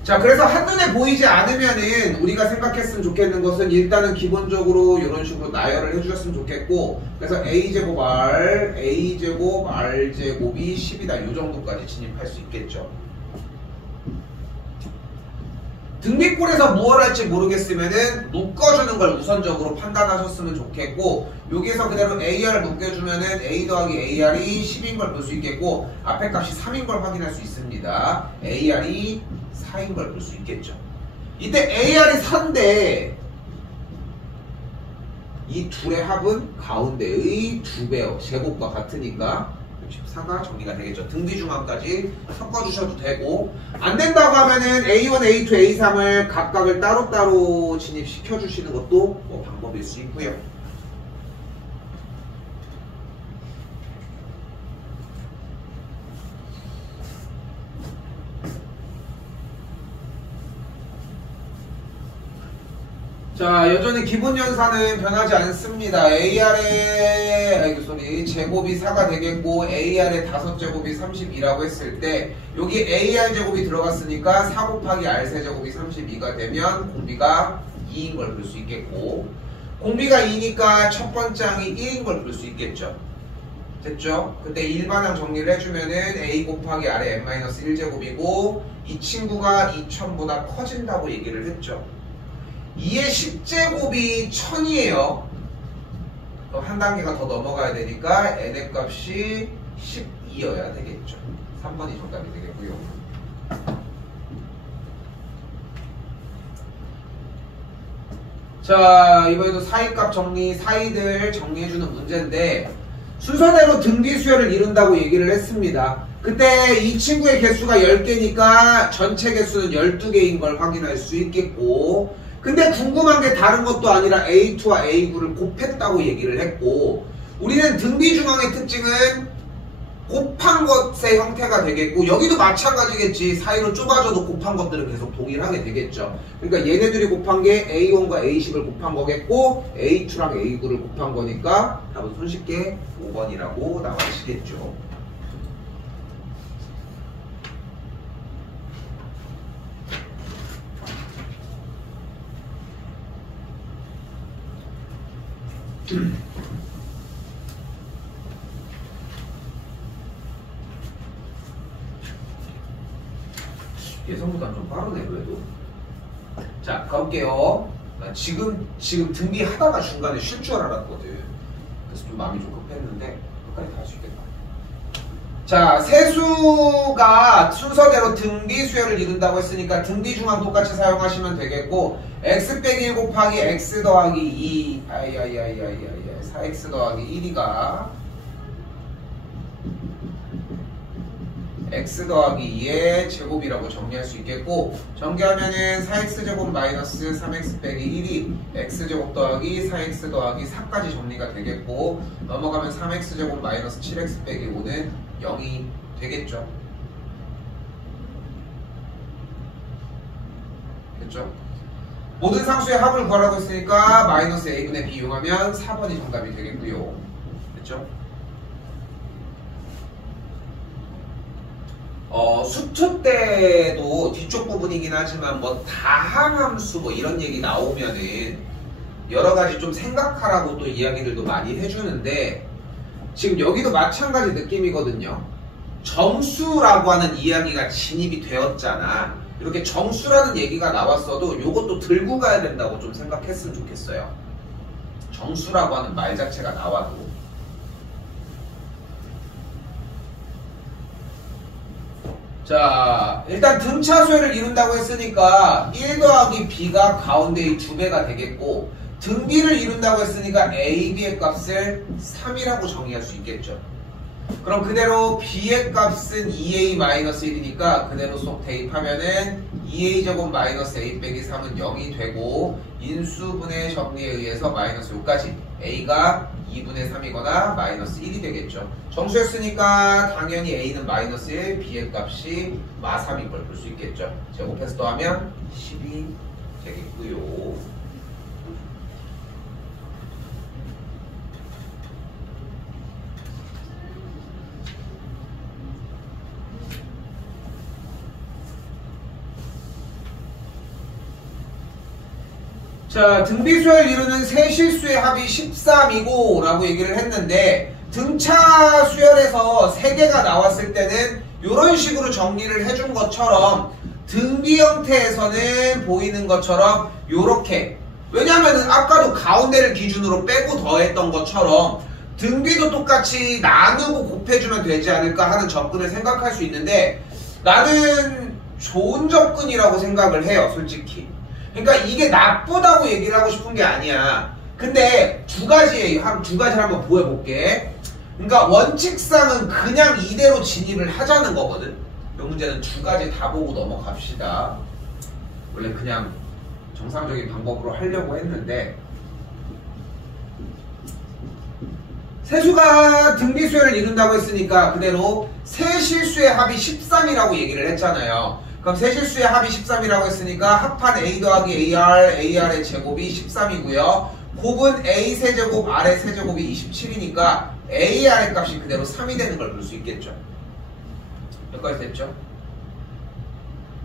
자, 그래서 한눈에 보이지 않으면은 우리가 생각했으면 좋겠는 것은 일단은 기본적으로 이런 식으로 나열을 해주셨으면 좋겠고, 그래서 A제곱 R, A제곱 R제곱이 10이다. 이 정도까지 진입할 수 있겠죠. 등비꼴에서 무엇을 할지 모르겠으면은 묶어주는 걸 우선적으로 판단하셨으면 좋겠고, 여기에서 그대로 AR 묶여주면은 A 더하기 AR이 10인 걸 볼 수 있겠고, 앞에 값이 3인 걸 확인할 수 있습니다. AR이 4인 걸 볼 수 있겠죠. 이때 AR이 4인데 이 둘의 합은 가운데의 2배 제곱과 같으니까 64가 정리가 되겠죠. 등비중항까지 섞어주셔도 되고, 안 된다고 하면은 A1, A2, A3을 각각을 따로따로 진입시켜 주시는 것도 뭐 방법일 수 있고요. 자, 여전히 기본 연산은 변하지 않습니다. AR의 제곱이 4가 되겠고, AR의 5제곱이 32라고 했을 때 여기 AR 제곱이 들어갔으니까 4 곱하기 R 제곱이 32가 되면 공비가 2인 걸 볼 수 있겠고, 공비가 2니까 첫 번째 항이 1인 걸 볼 수 있겠죠. 됐죠? 그때 일반항 정리를 해주면은 A 곱하기 R의 n-1제곱이고 이 친구가 2000보다 커진다고 얘기를 했죠. 2의 10제곱이 1000이에요. 한 단계가 더 넘어가야 되니까 n의 값이 12여야 되겠죠. 3번이 정답이 되겠고요. 자, 이번에도 사이값 정리, 사이들 정리해주는 문제인데, 순서대로 등비수열을 이룬다고 얘기를 했습니다. 그때 이 친구의 개수가 10개니까 전체 개수는 12개인 걸 확인할 수 있겠고, 근데 궁금한 게 다른 것도 아니라 A2와 A9를 곱했다고 얘기를 했고, 우리는 등비중항의 특징은 곱한 것의 형태가 되겠고, 여기도 마찬가지겠지. 사이로 좁아져도 곱한 것들은 계속 동일하게 되겠죠. 그러니까 얘네들이 곱한 게 A1과 A10을 곱한 거겠고, A2랑 A9를 곱한 거니까 답은 손쉽게 5번이라고 나와주시겠죠. 예상보다 좀 빠르네 그래도. 자, 가볼게요. 나 지금 등비 하다가 중간에 쉴 줄 알았거든. 그래서 좀 마음이 좀 급했는데 끝까지 갈 수 있겠다. 자, 세수가 순서대로 등비 수열을 이룬다고 했으니까 등비 중항 똑같이 사용하시면 되겠고, x 빼기 1 곱하기 x 더하기 2 4x 더하기 1이가 x 더하기 2의 제곱이라고 정리할 수 있겠고, 전개하면은 4x제곱 마이너스 3x 빼기 1이 x제곱 더하기 4x 더하기 4까지 정리가 되겠고, 넘어가면 3x제곱 마이너스 7x 빼기 5는 0이 되겠죠. 됐죠? 모든 상수의 합을 구하라고 했으니까 마이너스 a분의 b 이용하면 4번이 정답이 되겠고요. 됐죠? 수투 때도 뒤쪽 부분이긴 하지만 뭐 다항함수 뭐 이런 얘기 나오면은 여러 가지 좀 생각하라고 또 이야기들도 많이 해주는데, 지금 여기도 마찬가지 느낌이거든요. 정수라고 하는 이야기가 진입이 되었잖아. 이렇게 정수라는 얘기가 나왔어도 이것도 들고 가야 된다고 좀 생각했으면 좋겠어요. 정수라고 하는 말 자체가 나와도. 자, 일단 등차 수열을 이룬다고 했으니까 1 더하기 b가 가운데의 2배가 되겠고, 등비를 이룬다고 했으니까 a, b의 값을 3이라고 정의할 수 있겠죠. 그럼 그대로 b의 값은 2a-1이니까 그대로 쏙 대입하면은 2a제곱 마이너스 a 빼기 3은 0이 되고, 인수분해 정리에 의해서 마이너스 6까지 a가 2분의 3이거나 마이너스 1이 되겠죠. 정수였으니까 당연히 a는 마이너스 1, b의 값이 마3인 걸 볼 수 있겠죠. 제곱해서 더하면 10이 되겠고요. 자, 등비수열 이루는 세 실수의 합이 13이고 라고 얘기를 했는데 등차 수열에서 3개가 나왔을 때는 이런 식으로 정리를 해준 것처럼 등비 형태에서는 보이는 것처럼 요렇게, 왜냐면은 아까도 가운데를 기준으로 빼고 더했던 것처럼 등비도 똑같이 나누고 곱해주면 되지 않을까 하는 접근을 생각할 수 있는데 나는 좋은 접근이라고 생각을 해요, 솔직히. 그러니까 이게 나쁘다고 얘기를 하고 싶은 게 아니야. 근데 두 가지를 한번 보여볼게. 그러니까 원칙상은 그냥 이대로 진입을 하자는 거거든. 이 문제는 두 가지 다 보고 넘어갑시다. 원래 그냥 정상적인 방법으로 하려고 했는데 세수가 등비수열을 이룬다고 했으니까 그대로 세 실수의 합이 13이라고 얘기를 했잖아요. 그럼 세 실수의 합이 13이라고 했으니까 합한 A 더하기 AR, AR의 제곱이 13이고요. 곱은 A 세제곱, R의 세제곱이 27이니까 AR의 값이 그대로 3이 되는 걸 볼 수 있겠죠. 여기까지 됐죠?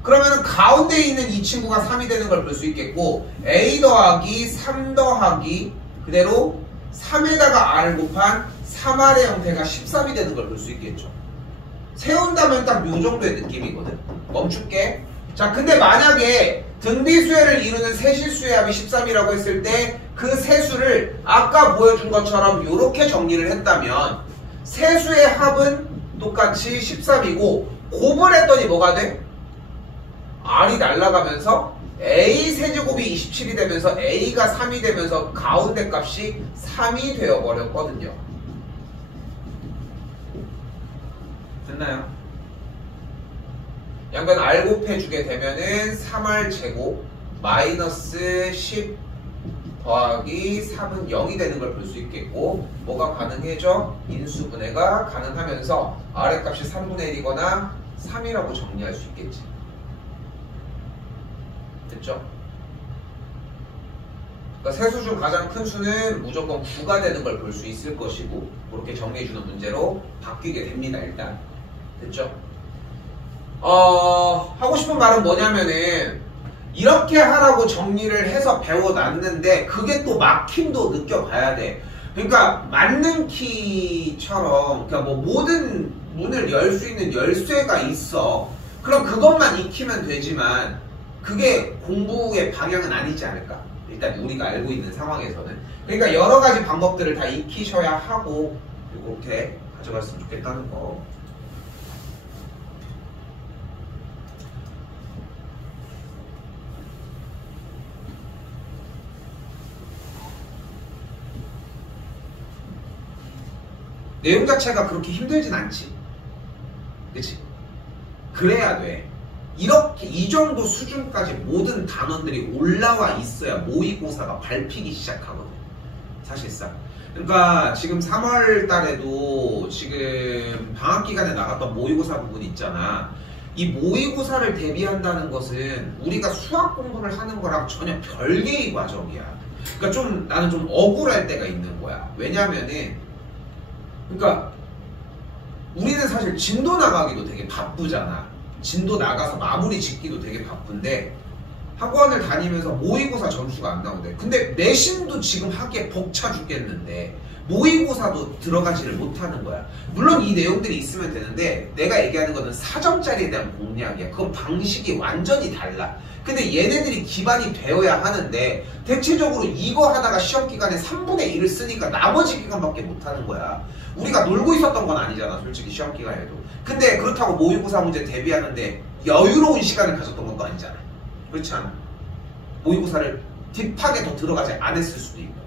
그러면은 가운데에 있는 이 친구가 3이 되는 걸 볼 수 있겠고 A 더하기 3 더하기 그대로 3에다가 R을 곱한 3R의 형태가 13이 되는 걸 볼 수 있겠죠. 세운다면 딱 요 정도의 느낌이거든. 멈출게. 자, 근데 만약에 등비수열을 이루는 세실수의 합이 13이라고 했을 때 그 세수를 아까 보여준 것처럼 요렇게 정리를 했다면 세수의 합은 똑같이 13이고 곱을 했더니 뭐가 돼? R이 날아가면서 A 세제곱이 27이 되면서 A가 3이 되면서 가운데 값이 3이 되어버렸거든요. 됐나요? 양변 R 곱해주게 되면은 3R 제곱 마이너스 10 더하기 3은 0이 되는 걸 볼 수 있겠고 뭐가 가능해져? 인수분해가 가능하면서 R의 값이 3분의 1이거나 3이라고 정리할 수 있겠지. 됐죠? 그러니까 세수 중 가장 큰 수는 무조건 9가 되는 걸 볼 수 있을 것이고 그렇게 정리해주는 문제로 바뀌게 됩니다. 일단 됐죠? 하고 싶은 말은 뭐냐면은 이렇게 하라고 정리를 해서 배워놨는데 그게 또 막힘도 느껴봐야 돼. 그러니까 맞는 키처럼 그러니까 뭐 모든 문을 열 수 있는 열쇠가 있어. 그럼 그것만 익히면 되지만 그게 공부의 방향은 아니지 않을까? 일단 우리가 알고 있는 상황에서는. 그러니까 여러 가지 방법들을 다 익히셔야 하고 이렇게 가져갔으면 좋겠다는 거. 내용 자체가 그렇게 힘들진 않지. 그치? 그래야 돼. 이렇게 이 정도 수준까지 모든 단원들이 올라와 있어야 모의고사가 밟히기 시작하거든. 사실상. 그러니까 지금 3월 달에도 지금 방학 기간에 나갔던 모의고사 부분 있잖아. 이 모의고사를 대비한다는 것은 우리가 수학 공부를 하는 거랑 전혀 별개의 과정이야. 그러니까 좀 나는 좀 억울할 때가 있는 거야. 왜냐면은 그러니까 우리는 사실 진도 나가기도 되게 바쁘잖아. 진도 나가서 마무리 짓기도 되게 바쁜데 학원을 다니면서 모의고사 점수가 안 나오대. 근데 내신도 지금 하기에 벅차 죽겠는데 모의고사도 들어가지를 못하는 거야. 물론 이 내용들이 있으면 되는데 내가 얘기하는 거는 사점짜리에 대한 공략이야. 그건 방식이 완전히 달라. 근데 얘네들이 기반이 되어야 하는데 대체적으로 이거 하다가 시험 기간에 3분의 1을 쓰니까 나머지 기간밖에 못하는 거야. 우리가 놀고 있었던 건 아니잖아, 솔직히 시험 기간에도. 근데 그렇다고 모의고사 문제 대비하는데 여유로운 시간을 가졌던 것도 아니잖아. 그렇지 않아? 모의고사를 딥하게 더 들어가지 않았을 수도 있고.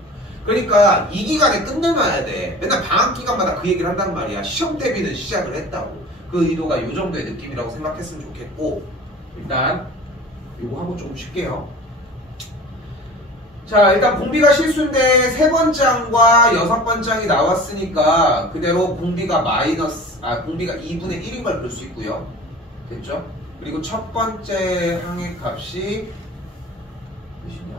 그러니까 이 기간에 끝내놔야 돼. 맨날 방학 기간마다 그 얘기를 한단 말이야. 시험 대비는 시작을 했다고. 그 의도가 이 정도의 느낌이라고 생각했으면 좋겠고, 일단 이거 하고 조금 쉴게요. 자, 일단 공비가 실수인데 3번째 항과 6번째 항이 나왔으니까 그대로 공비가 공비가 2분의 1인 걸 볼 수 있고요. 됐죠? 그리고 첫 번째 항의 값이 몇이냐?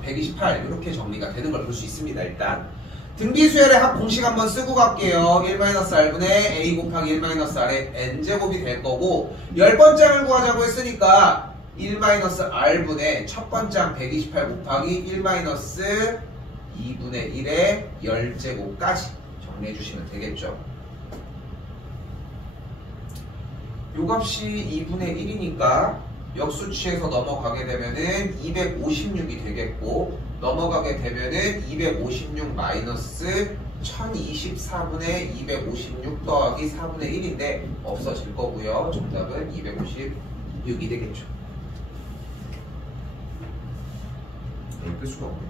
128 이렇게 정리가 되는 걸 볼 수 있습니다. 일단 등비수열의 합 공식 한번 쓰고 갈게요. 1-R분의 A 곱하기 1-R의 N제곱이 될 거고 10번째 항을 구하자고 했으니까 1-r분의 첫 번째 항 128 곱하기 1-2분의 1의 10제곱까지 정리해 주시면 되겠죠. 요 값이 2분의 1이니까 역수치에서 넘어가게 되면은 256이 되겠고, 넘어가게 되면은 256 마이너스 1024분의 256 더하기 4분의 1인데 없어질 거고요. 정답은 256이 되겠죠. 끌 수가 없네.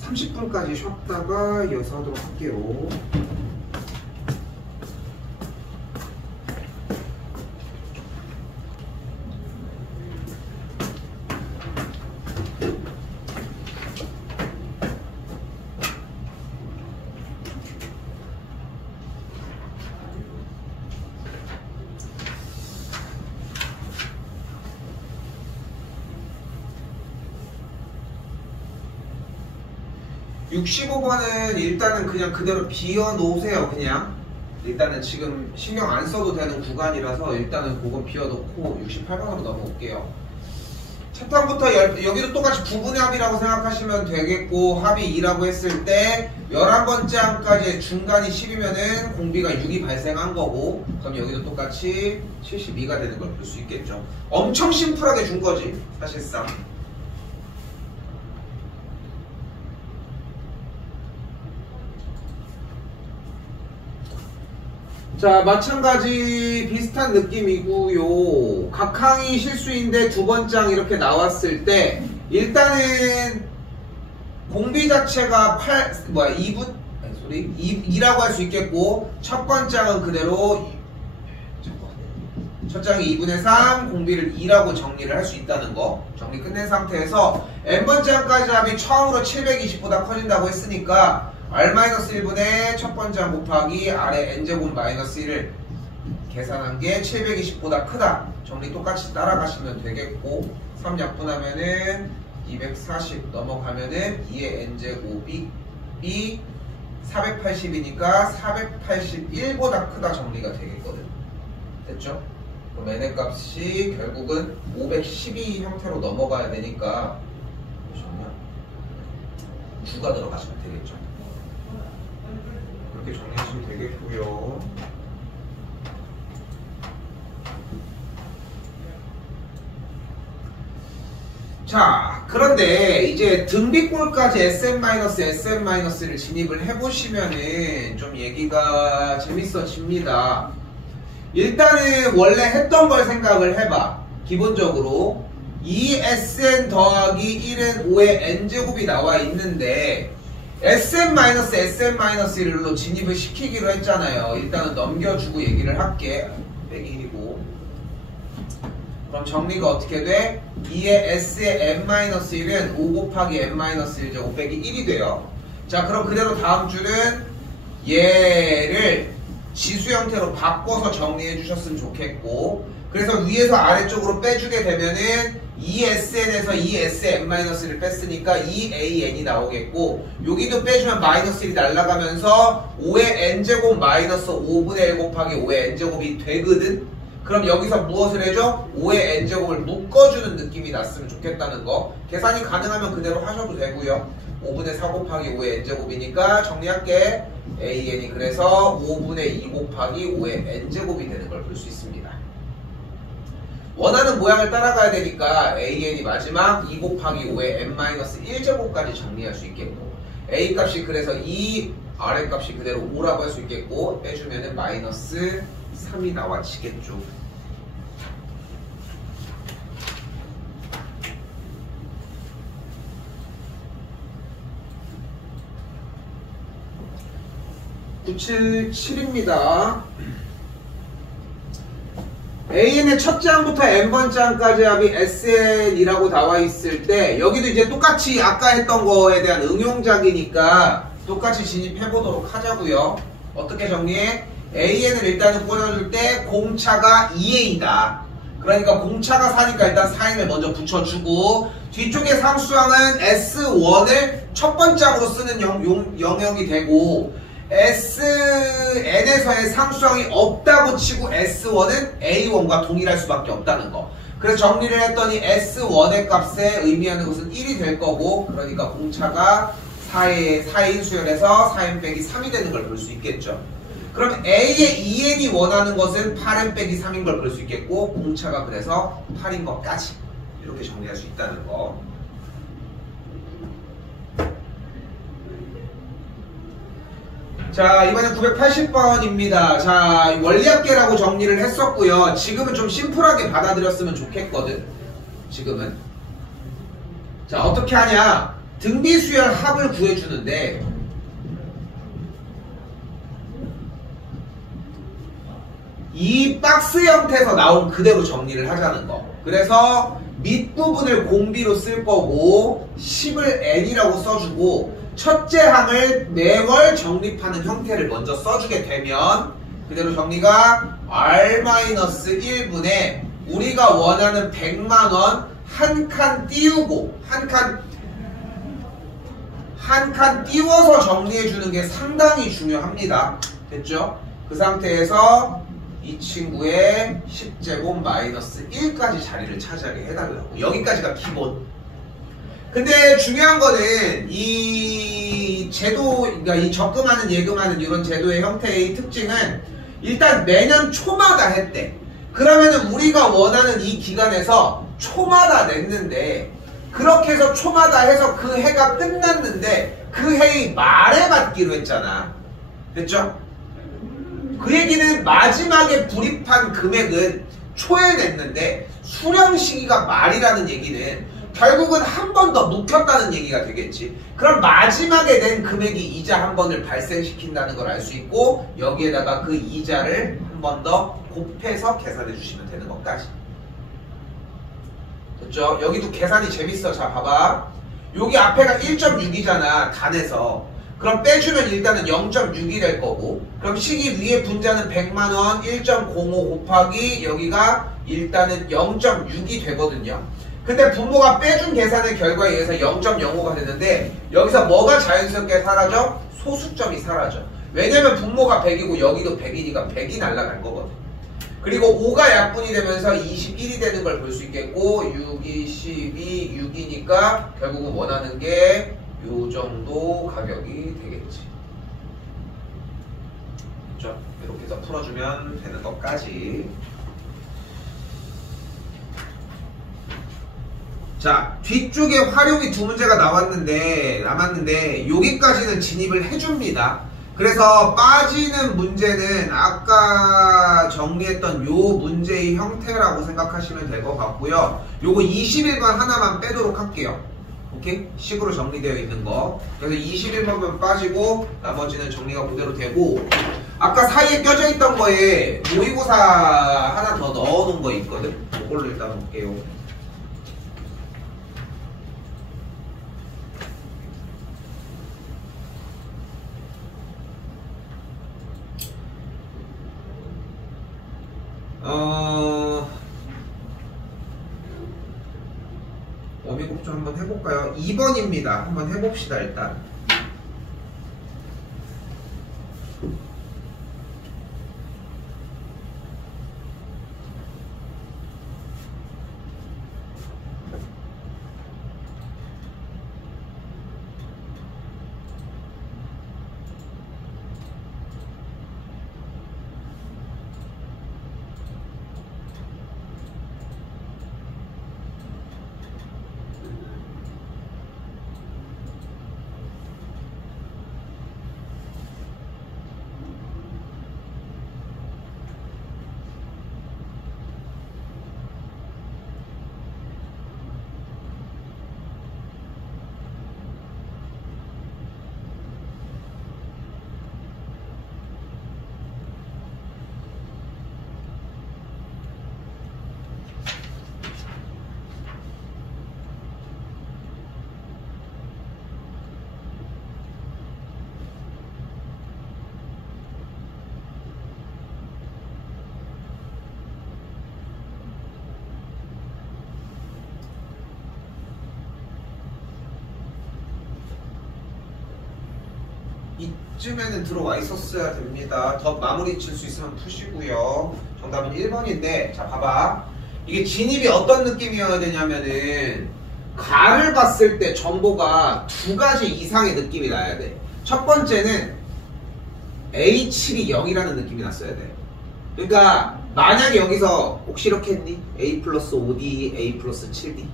30분까지 쉬었다가 이어서 하도록 할게요. (65번은) 일단은 그냥 그대로 비워놓으세요. 그냥 일단은 지금 신경 안 써도 되는 구간이라서 일단은 그건 비워놓고 68번으로 넘어올게요. 첫 항부터 여기도 똑같이 부분의 합이라고 생각하시면 되겠고, 합이 2라고 했을 때 11번째 항까지 중간이 10이면은 공비가 6이 발생한 거고, 그럼 여기도 똑같이 72가 되는 걸 볼 수 있겠죠. 엄청 심플하게 준 거지 사실상. 자, 마찬가지 비슷한 느낌이고요. 각 항이 실수인데 두 번째 항 이렇게 나왔을 때 일단은 공비 자체가 2라고 할 수 있겠고, 첫 번째 항은 그대로 첫 장이 2분의 3, 공비를 2라고 정리를 할 수 있다는 거 정리 끝낸 상태에서 n번째 항까지 합이 처음으로 720보다 커진다고 했으니까 r-1분의 첫 번째 항 곱하기 r의 n제곱 마이너스 1을 계산한 게 720보다 크다. 정리 똑같이 따라가시면 되겠고, 3 약분하면은 240 넘어가면은 2의 n제곱이 480이니까 481보다 크다 정리가 되겠거든. 됐죠? 그럼 n의 값이 결국은 512 형태로 넘어가야 되니까 보시면 9가 들어가시면 되겠죠. 이렇게 정리하시면 되겠고요. 자, 그런데 이제 등비꼴까지 SM-SM-를 진입을 해보시면은 좀 얘기가 재밌어집니다. 일단은 원래 했던 걸 생각을 해봐. 기본적으로 2SN 더하기 1은 5의 N제곱이 나와 있는데 SM-SM-1로 진입을 시키기로 했잖아요. 일단은 넘겨주고 얘기를 할게. 빼기 1이고. 그럼 정리가 어떻게 돼? 2의 S의 N-1은 5 곱하기 N-1제곱 빼기 1이 돼요. 자, 그럼 그대로 다음 줄은 얘를 지수 형태로 바꿔서 정리해 주셨으면 좋겠고, 그래서 위에서 아래쪽으로 빼주게 되면은 2SN에서 2SN-를 뺐으니까 2AN이 나오겠고, 여기도 빼주면 마이너스 1이 날아가면서 5의 N제곱 마이너스 5분의 1 곱하기 5의 N제곱이 되거든? 그럼 여기서 무엇을 해줘? 5의 N제곱을 묶어주는 느낌이 났으면 좋겠다는 거. 계산이 가능하면 그대로 하셔도 되고요. 5분의 4 곱하기 5의 N제곱이니까 정리할게. AN이 그래서 5분의 2 곱하기 5의 N제곱이 되는 걸 볼 수 있습니다. 원하는 모양을 따라가야 되니까 AN이 마지막 2 곱하기 5의 N-1제곱까지 정리할 수 있겠고, A 값이 그래서 2, R의 값이 그대로 5라고 할 수 있겠고, 빼주면은 마이너스 3이 나와지겠죠. (977입니다) AN의 첫째 항부터 n번째 항까지 합이 SN이라고 나와 있을 때, 여기도 이제 똑같이 아까 했던 거에 대한 응용작이니까 똑같이 진입해 보도록 하자고요. 어떻게 정리해? AN을 일단은 꽂아줄 때 공차가 2A다. 그러니까 공차가 4니까 일단 4N을 먼저 붙여주고, 뒤쪽에 상수항은 S1을 첫 번째 항으로 쓰는 영역이 되고, Sn에서의 상수항이 없다고 치고 S1은 A1과 동일할 수밖에 없다는 거. 그래서 정리를 했더니 S1의 값에 의미하는 것은 1이 될 거고, 그러니까 공차가 4인 수열에서 4n 빼기 3이 되는 걸 볼 수 있겠죠. 그럼 A의 2n이 원하는 것은 8n 빼기 3인 걸 볼 수 있겠고, 공차가 그래서 8인 것까지 이렇게 정리할 수 있다는 거. 자, 이번엔 980번입니다. 자, 원리합계라고 정리를 했었고요. 지금은 좀 심플하게 받아들였으면 좋겠거든. 지금은. 자, 어떻게 하냐. 등비수열 합을 구해주는데, 이 박스 형태에서 나온 그대로 정리를 하자는 거. 그래서 밑부분을 공비로 쓸 거고 10을 n이라고 써주고 첫째 항을 매월 적립하는 형태를 먼저 써주게 되면 그대로 정리가 R-1분의 우리가 원하는 100만원 한 칸 띄우고 한 칸 띄워서 정리해주는 게 상당히 중요합니다. 됐죠? 그 상태에서 이 친구의 10제곱 마이너스 1까지 자리를 차지하게 해달라고. 여기까지가 기본. 근데 중요한 거는 이 제도, 그러니까 이 적금하는 예금하는 이런 제도의 형태의 특징은 일단 매년 초마다 했대. 그러면은 우리가 원하는 이 기간에서 초마다 냈는데, 그렇게 해서 초마다 해서 그 해가 끝났는데 그 해의 말에 받기로 했잖아. 됐죠? 그 얘기는 마지막에 불입한 금액은 초에 냈는데 수령 시기가 말이라는 얘기는 결국은 한 번 더 묵혔다는 얘기가 되겠지. 그럼 마지막에 낸 금액이 이자 한 번을 발생시킨다는 걸 알 수 있고, 여기에다가 그 이자를 한 번 더 곱해서 계산해 주시면 되는 것까지. 됐죠? 여기도 계산이 재밌어. 자, 봐봐. 여기 앞에가 1.6이잖아. 단에서. 그럼 빼주면 일단은 0.6이 될 거고, 그럼 시기 위에 분자는 100만원 1.05 곱하기 여기가 일단은 0.6이 되거든요. 근데 분모가 빼준 계산의 결과에 의해서 0.05가 되는데 여기서 뭐가 자연스럽게 사라져? 소수점이 사라져. 왜냐면 분모가 100이고 여기도 100이니까 100이 날아갈 거거든. 그리고 5가 약분이 되면서 21이 되는 걸 볼 수 있겠고, 6이 12, 6이니까 결국은 원하는 게 요 정도 가격이 되겠지. 그렇죠? 이렇게 해서 풀어주면 되는 것까지. 자, 뒤쪽에 활용이 두 문제가 남았는데 여기까지는 진입을 해줍니다. 그래서 빠지는 문제는 아까 정리했던 요 문제의 형태라고 생각하시면 될 것 같고요. 요거 21번 하나만 빼도록 할게요. 오케이? 식으로 정리되어 있는 거. 그래서 21번만 빠지고 나머지는 정리가 그대로 되고, 아까 사이에 껴져 있던 거에 모의고사 하나 더 넣어놓은 거 있거든? 그걸로 일단 볼게요. 어미곱 좀 한번 해볼까요? 2번입니다. 한번 해봅시다, 일단. 이쯤에는 들어와 있었어야 됩니다. 더 마무리 칠 수 있으면 푸시고요. 정답은 1번인데 자 봐봐. 이게 진입이 어떤 느낌이어야 되냐면은 가를 봤을 때 정보가 두 가지 이상의 느낌이 나야 돼. 첫 번째는 A7이 0이라는 느낌이 났어야 돼. 그러니까 만약에 여기서 혹시 이렇게 했니? A 플러스 5D, A 플러스 7D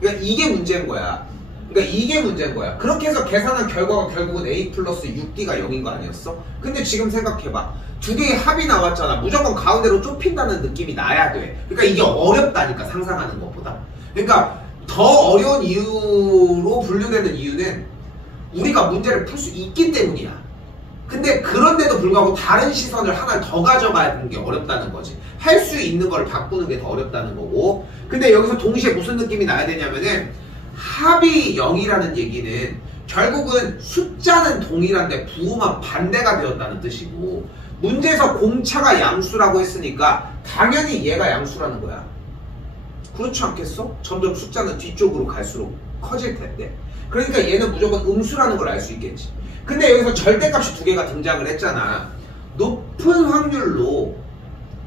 그러니까 이게 문제인 거야. 그러니까 이게 문제인 거야. 그렇게 해서 계산한 결과가 결국은 A 플러스 6D가 0인 거 아니었어? 근데 지금 생각해봐. 두 개의 합이 나왔잖아. 무조건 가운데로 좁힌다는 느낌이 나야 돼. 그러니까 이게 어렵다니까, 상상하는 것보다. 그러니까 더 어려운 이유로 분류되는 이유는 우리가 문제를 풀 수 있기 때문이야. 근데 그런데도 불구하고 다른 시선을 하나 더 가져가는 게 어렵다는 거지. 할 수 있는 걸 바꾸는 게 더 어렵다는 거고. 근데 여기서 동시에 무슨 느낌이 나야 되냐면은 합이 0이라는 얘기는 결국은 숫자는 동일한데 부호만 반대가 되었다는 뜻이고, 문제에서 공차가 양수라고 했으니까 당연히 얘가 양수라는 거야. 그렇지 않겠어? 점점 숫자는 뒤쪽으로 갈수록 커질 텐데. 그러니까 얘는 무조건 음수라는 걸 알 수 있겠지. 근데 여기서 절대값이 두 개가 등장을 했잖아. 높은 확률로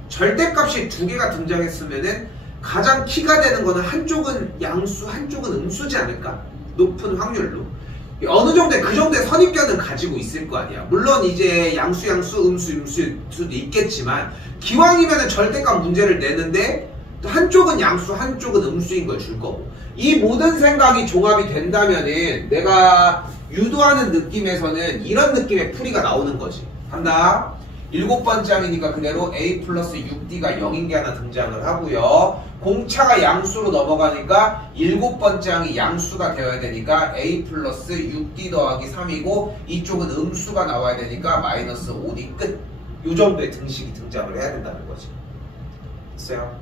절대값이 두 개가 등장했으면은 가장 키가 되는 거는 한쪽은 양수, 한쪽은 음수지 않을까? 높은 확률로. 어느 정도의 그 정도의 선입견은 가지고 있을 거 아니야. 물론 이제 양수, 음수일 수도 있겠지만 기왕이면은 절대값 문제를 내는데 한쪽은 양수, 한쪽은 음수인 걸 줄 거고. 이 모든 생각이 종합이 된다면은 내가 유도하는 느낌에서는 이런 느낌의 풀이가 나오는 거지. 간다. 7번째 항이니까 그대로 A 플러스 6D가 0인 게 하나 등장을 하고요. 공차가 양수로 넘어가니까 7번째 항이 양수가 되어야 되니까 A 플러스 6D 더하기 3이고 이쪽은 음수가 나와야 되니까 마이너스 5D 끝. 요 정도의 등식이 등장을 해야 된다는 거지. 됐어요?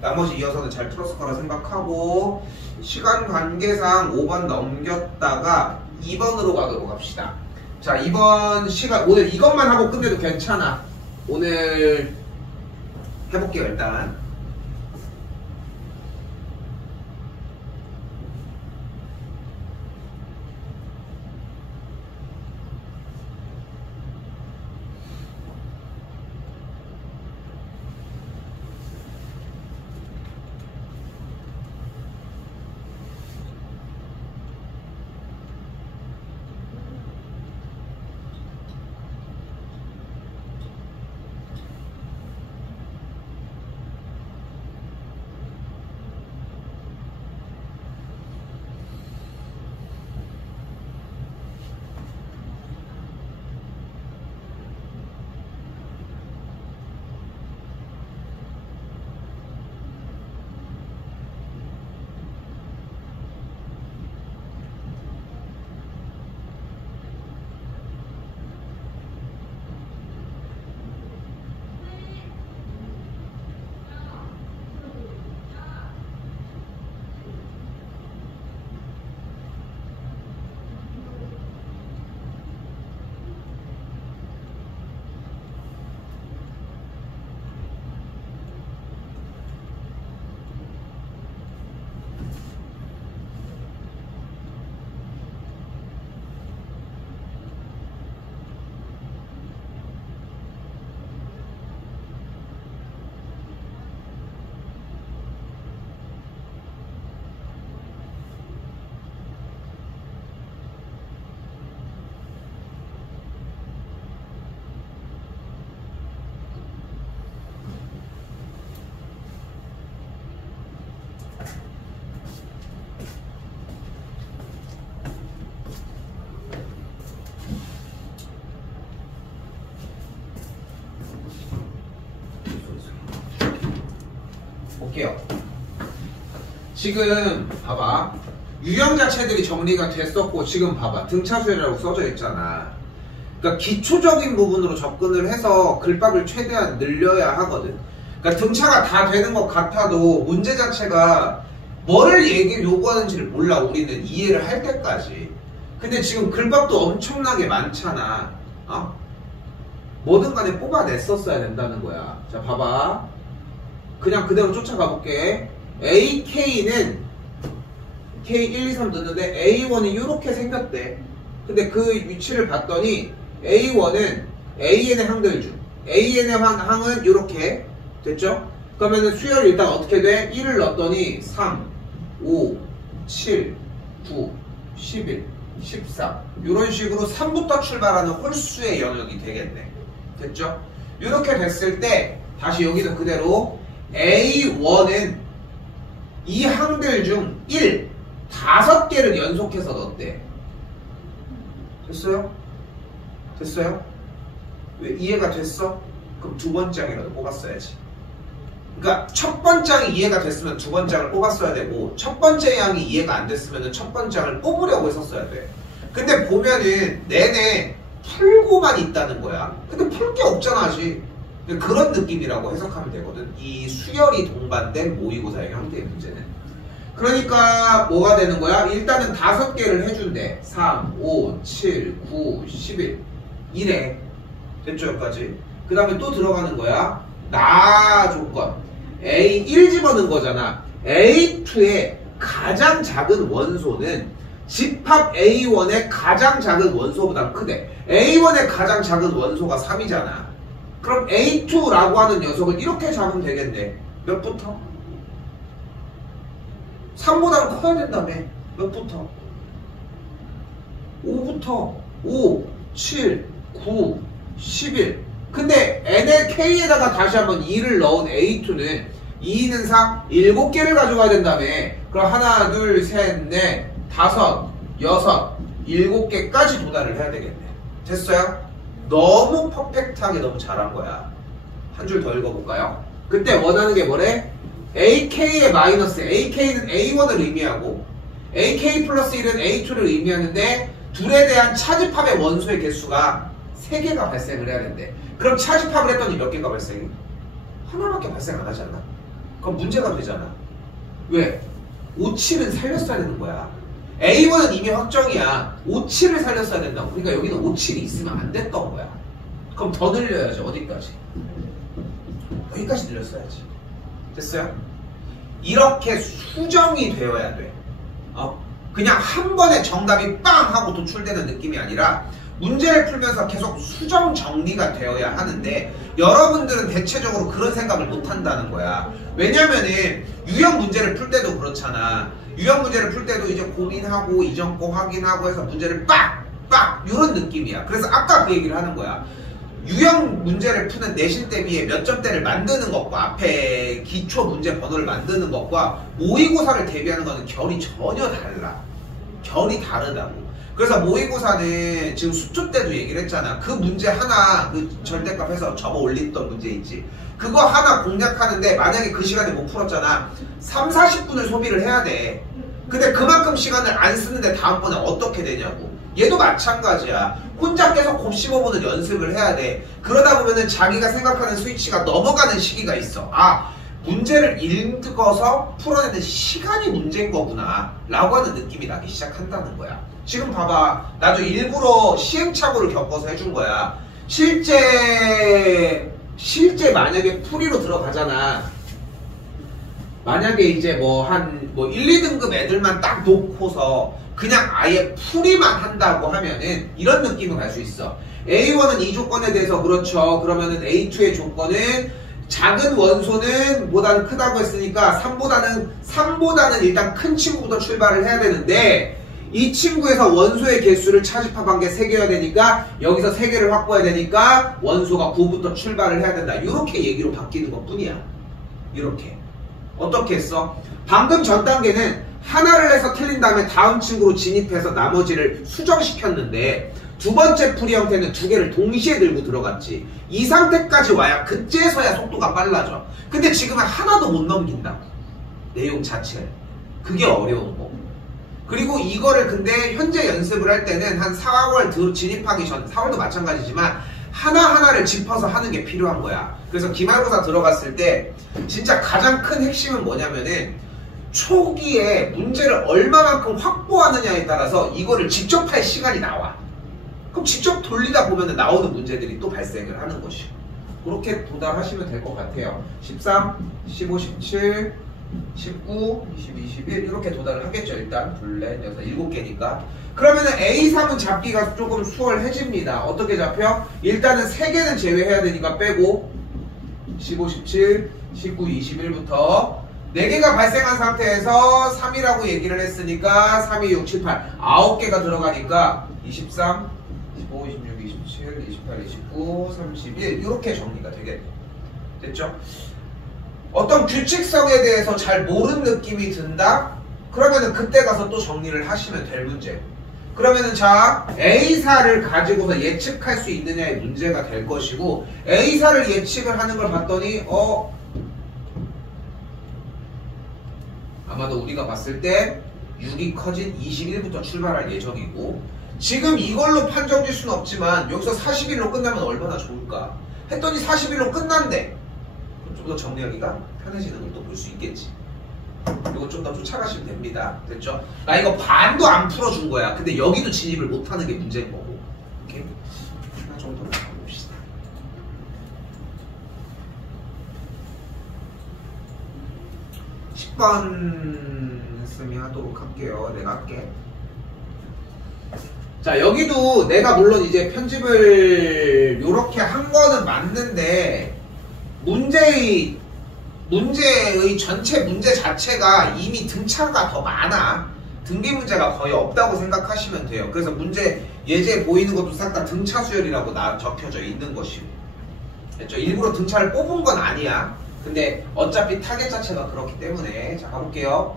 나머지 이어서는 잘 풀었을 거라 생각하고 시간 관계상 5번 넘겼다가 2번으로 가도록 합시다. 자, 이번 시간 오늘 이것만 하고 끝내도 괜찮아. 오늘 해볼게요. 일단 볼게요. 지금 봐봐. 유형 자체들이 정리가 됐었고 지금 봐봐. 등차수열이라고 써져 있잖아. 그러니까 기초적인 부분으로 접근을 해서 글밥을 최대한 늘려야 하거든. 그러니까 등차가 다 되는 것 같아도 문제 자체가 뭐를 요구하는지를 몰라. 우리는 이해를 할 때까지. 근데 지금 글밥도 엄청나게 많잖아. 뭐든 간에 뽑아냈었어야 된다는 거야. 자, 봐봐. 그냥 그대로 쫓아가 볼게. AK는 K1, 2, 3 넣는데 A1이 이렇게 생겼대. 근데 그 위치를 봤더니 A1은 AN의 항들 중 AN의 항은 이렇게 됐죠? 그러면은 수열이 일단 어떻게 돼? 1을 넣었더니 3, 5, 7, 9, 11, 14 이런 식으로 3부터 출발하는 홀수의 영역이 되겠네. 됐죠? 이렇게 됐을 때 다시 여기서 그대로 A1은 이 항들 중 1, 5개를 연속해서 넣었대. 됐어요? 됐어요? 왜 이해가 됐어? 그럼 두 번째 항이라도 뽑았어야지. 그러니까 첫 번째 항이 이해가 됐으면 두 번째 항을 뽑았어야 되고 첫 번째 항이 이해가 안 됐으면 첫 번째 항을 뽑으려고 했었어야 돼. 근데 보면은 내내 풀고만 있다는 거야. 근데 풀 게 없잖아 아직. 그런 느낌이라고 해석하면 되거든. 이 수열이 동반된 모의고사의 형태의 문제는. 그러니까 뭐가 되는 거야? 일단은 5개를 해준대. 3, 5, 7, 9, 11 이래. 됐죠 여기까지? 그 다음에 또 들어가는 거야. 나 조건 A1 집어넣은 거잖아. A2의 가장 작은 원소는 집합 A1의 가장 작은 원소보다 크대. A1의 가장 작은 원소가 3이잖아. 그럼 A2라고 하는 녀석을 이렇게 잡으면 되겠네. 몇부터? 3보다는 커야 된다며. 몇부터? 5부터 5, 7, 9, 11 근데 NL K에다가 다시 한번 2를 넣은 A2는 2는 4, 7개를 가져가야 된다며. 그럼 하나, 둘, 셋, 넷, 다섯, 여섯, 7개까지 도달을 해야 되겠네. 됐어요? 너무 퍼펙트하게 너무 잘한 거야. 한 줄 더 읽어볼까요? 그때 원하는 게 뭐래? AK의 마이너스, AK는 A1을 의미하고 AK 플러스 1은 A2를 의미하는데 둘에 대한 차집합의 원소의 개수가 3개가 발생을 해야 된대. 그럼 차집합을 했더니 몇 개가 발생해? 하나밖에 발생 안 하지 않나? 그럼 문제가 되잖아. 왜? 5, 7은 살렸어야 되는 거야. A1은 이미 확정이야. 5, 7을 살렸어야 된다고. 그러니까 여기는 5, 7이 있으면 안 됐던 거야. 그럼 더 늘려야지. 어디까지? 여기까지 늘렸어야지. 됐어요? 이렇게 수정이 되어야 돼. 그냥 한 번에 정답이 빵 하고 도출되는 느낌이 아니라 문제를 풀면서 계속 수정 정리가 되어야 하는데 여러분들은 대체적으로 그런 생각을 못 한다는 거야. 왜냐면은 유형 문제를 풀 때도 그렇잖아. 유형 문제를 풀 때도 이제 고민하고 이전 거 확인하고 해서 문제를 빡 이런 느낌이야. 그래서 아까 그 얘기를 하는 거야. 유형 문제를 푸는 내신 대비에 몇 점대를 만드는 것과 앞에 기초 문제 번호를 만드는 것과 모의고사를 대비하는 거는 결이 전혀 달라. 결이 다르다고. 그래서 모의고사는 지금 수투 때도 얘기를 했잖아. 그 문제 하나 그 절대값 해서 접어 올렸던 문제 있지. 그거 하나 공략하는데 만약에 그 시간에 못 풀었잖아. 3, 40분을 소비를 해야 돼. 근데 그만큼 시간을 안 쓰는데 다음번에 어떻게 되냐고. 얘도 마찬가지야. 혼자 계속 곱씹어보는 연습을 해야 돼. 그러다 보면은 자기가 생각하는 스위치가 넘어가는 시기가 있어. 문제를 읽어서 풀어내는 시간이 문제인 거구나 라고 하는 느낌이 나기 시작한다는 거야. 지금 봐봐. 나도 일부러 시행착오를 겪어서 해준 거야. 실제 만약에 풀이로 들어가잖아. 만약에 이제 한 1, 2등급 애들만 딱 놓고서 그냥 아예 풀이만 한다고 하면은 이런 느낌을 갈 수 있어. A1은 이 조건에 대해서 그렇죠. 그러면은 A2의 조건은 작은 원소는 보다는 크다고 했으니까 3보다는 일단 큰 친구부터 출발을 해야 되는데 이 친구에서 원소의 개수를 차집합한 게 3개여야 되니까 여기서 3개를 확보해야 되니까 원소가 9부터 출발을 해야 된다. 이렇게 얘기로 바뀌는 것 뿐이야. 이렇게. 어떻게 했어? 방금 전 단계는 하나를 해서 틀린 다음에 다음 친구로 진입해서 나머지를 수정시켰는데 두 번째 풀이 형태는 2개를 동시에 들고 들어갔지. 이 상태까지 와야 그제서야 속도가 빨라져. 근데 지금은 하나도 못 넘긴다. 내용 자체를. 그게 어려운 거고. 그리고 이거를 근데 현재 연습을 할 때는 한 4월 진입하기 전, 4월도 마찬가지지만 하나하나를 짚어서 하는 게 필요한 거야. 그래서 기말고사 들어갔을 때 진짜 가장 큰 핵심은 뭐냐면은 초기에 문제를 얼마만큼 확보하느냐에 따라서 이거를 직접 할 시간이 나와. 그럼 직접 돌리다 보면 나오는 문제들이 또 발생을 하는 것이고. 그렇게 도달하시면 될 것 같아요. 13, 15, 17, 19, 20, 21 이렇게 도달을 하겠죠. 일단 둘, 넷, 여섯, 7개니까. 그러면은 A3은 잡기가 조금 수월해집니다. 어떻게 잡혀? 일단은 3개는 제외해야 되니까 빼고 15, 17, 19, 21부터 4개가 발생한 상태에서 3이라고 얘기를 했으니까 3, 2, 6, 7, 8 9개가 들어가니까 23, 15, 26, 27, 28, 29, 31 이렇게 정리가 되겠네요. 됐죠? 어떤 규칙성에 대해서 잘 모르는 느낌이 든다? 그러면은 그때 가서 또 정리를 하시면 될 문제. 그러면은 자, A사를 가지고서 예측할 수 있느냐의 문제가 될 것이고, A사를 예측을 하는 걸 봤더니 아마도 우리가 봤을 때 6이 커진 21부터 출발할 예정이고, 지금 이걸로 판정 질 수는 없지만 여기서 40일로 끝나면 얼마나 좋을까 했더니 40일로 끝난대. 그럼 좀 더 정리하기가 편해지는 걸 또 볼 수 있겠지. 이거 좀 더 쫓아가시면 됩니다. 됐죠? 나 이거 반도 안 풀어준 거야. 근데 여기도 진입을 못하는 게 문제인 거고. 오케이? 하나 정도 가봅시다. 10번 쌤이 하도록 할게요. 내가 할게. 자, 여기도 내가 물론 이제 편집을 요렇게 한 거는 맞는데 문제의 전체 문제 자체가 이미 등차가 더 많아. 등비 문제가 거의 없다고 생각하시면 돼요. 그래서 문제 예제 보이는 것도 싹 다 등차 수열이라고 적혀져 있는 것이고, 그렇죠? 일부러 등차를 뽑은 건 아니야. 근데 어차피 타겟 자체가 그렇기 때문에. 자, 가볼게요.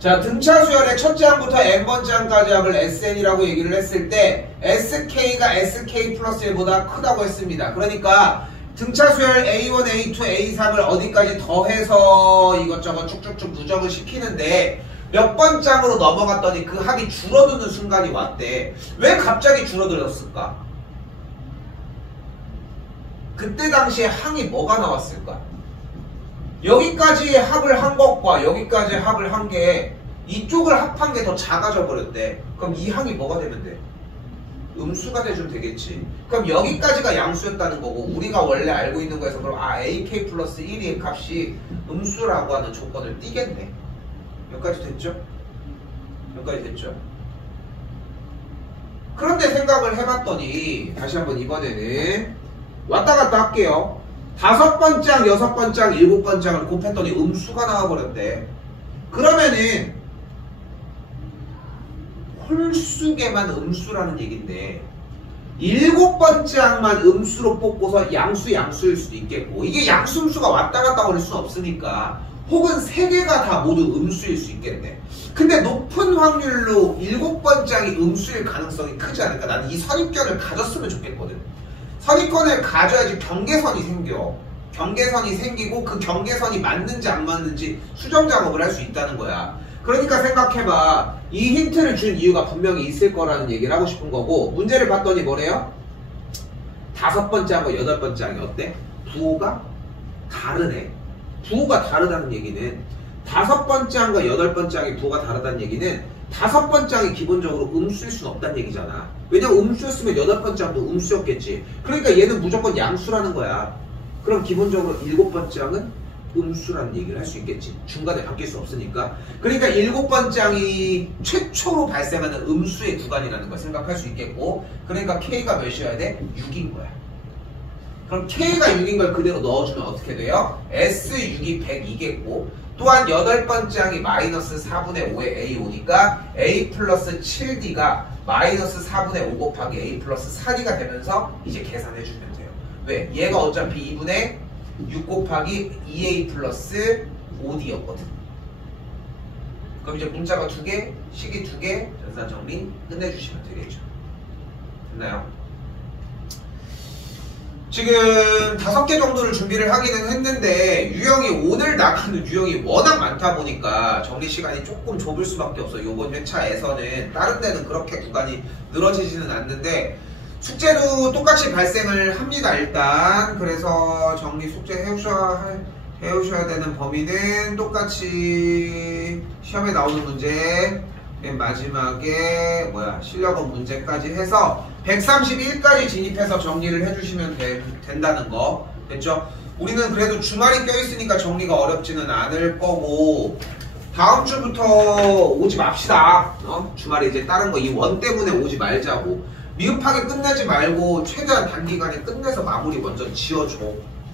자, 등차 수열의 첫째 항부터 n번째 항까지 합을 SN이라고 얘기를 했을 때 SK가 SK 플러스 1보다 크다고 했습니다. 그러니까 등차 수열 A1, A2, A3을 어디까지 더해서 이것저것 쭉쭉쭉 누적을 시키는데 몇 번장으로 넘어갔더니 그 합이 줄어드는 순간이 왔대. 왜 갑자기 줄어들었을까? 그때 당시에 항이 뭐가 나왔을까? 여기까지 합을 한 것과 여기까지 합을 한 게 이쪽을 합한 게 더 작아져 버렸대. 그럼 이 항이 뭐가 되면 돼? 음수가 돼주면 되겠지. 그럼 여기까지가 양수였다는 거고, 우리가 원래 알고 있는 거에서 그럼 AK 플러스 1의 값이 음수라고 하는 조건을 띄겠네. 여기까지 됐죠? 여기까지 됐죠? 그런데 생각을 해봤더니 다시 한번 이번에는 왔다 갔다 할게요. 5번째 항, 6번째 항, 7번째 항을 곱했더니 음수가 나와버렸대. 그러면은 홀수계만 음수라는 얘긴데 7번째 항만 음수로 뽑고서 양수일 수도 있겠고, 이게 양수음수가 왔다 갔다 거릴 수는 없으니까 혹은 3개가 다 모두 음수일 수 있겠네. 근데 높은 확률로 7번째 항이 음수일 가능성이 크지 않을까. 나는 이 선입견을 가졌으면 좋겠거든. 선입견을 가져야지 경계선이 생겨. 경계선이 생기고 그 경계선이 맞는지 안 맞는지 수정 작업을 할 수 있다는 거야. 그러니까 생각해봐. 이 힌트를 준 이유가 분명히 있을 거라는 얘기를 하고 싶은 거고, 문제를 봤더니 뭐래요? 5번째 항과 8번째 항이 어때? 부호가 다르네. 부호가 다르다는 얘기는 5번째 항과 8번째 항의 부호가 다르다는 얘기는 5번째 항이 기본적으로 음수일 수는 없다는 얘기잖아. 왜냐면 음수였으면 8번째 항도 음수였겠지. 그러니까 얘는 무조건 양수라는 거야. 그럼 기본적으로 7번째 항은 음수라는 얘기를 할 수 있겠지. 중간에 바뀔 수 없으니까. 그러니까 7번째 항이 최초로 발생하는 음수의 구간이라는 걸 생각할 수 있겠고, 그러니까 K가 몇이어야 돼? 6인 거야. 그럼 K가 6인 걸 그대로 넣어주면 어떻게 돼요? S6이 102겠고, 또한 8번째 항이 마이너스 4분의 5의 A 오니까 A 플러스 7D가 마이너스 4분의 5 곱하기 A 플러스 4D가 되면서 이제 계산해주면 돼요. 왜? 얘가 어차피 2분의 6 곱하기 2A 플러스 5D였거든. 그럼 이제 문자가 2개, 식이 2개, 전산 정리 끝내주시면 되겠죠. 됐나요? 지금 5개 정도를 준비를 하기는 했는데 유형이 오늘 나가는 유형이 워낙 많다 보니까 정리 시간이 조금 좁을 수밖에 없어요. 이번 회차에서는 다른 데는 그렇게 구간이 늘어지지는 않는데 숙제도 똑같이 발생을 합니다. 일단 그래서 정리 숙제 해오셔야 되는 범위는 똑같이 시험에 나오는 문제 맨 마지막에 실력원 문제까지 해서 131까지 진입해서 정리를 해주시면 된다는 거 됐죠? 우리는 그래도 주말이 껴있으니까 정리가 어렵지는 않을 거고 다음 주부터 오지 맙시다. 주말에 이제 다른 거 이 원 때문에 오지 말자고. 미흡하게 끝내지 말고 최대한 단기간에 끝내서 마무리 먼저 지어줘.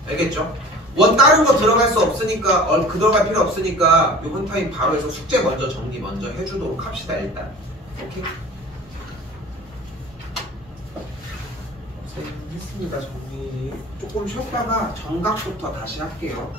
알겠죠? 원 다른 거 들어갈 수 없으니까 그 들어갈 필요 없으니까 요번 타임 바로 해서 숙제 먼저 정리 먼저 해주도록 합시다. 일단 오케이? 고생했습니다. 정리 조금 쉬었다가 정각부터 다시 할게요.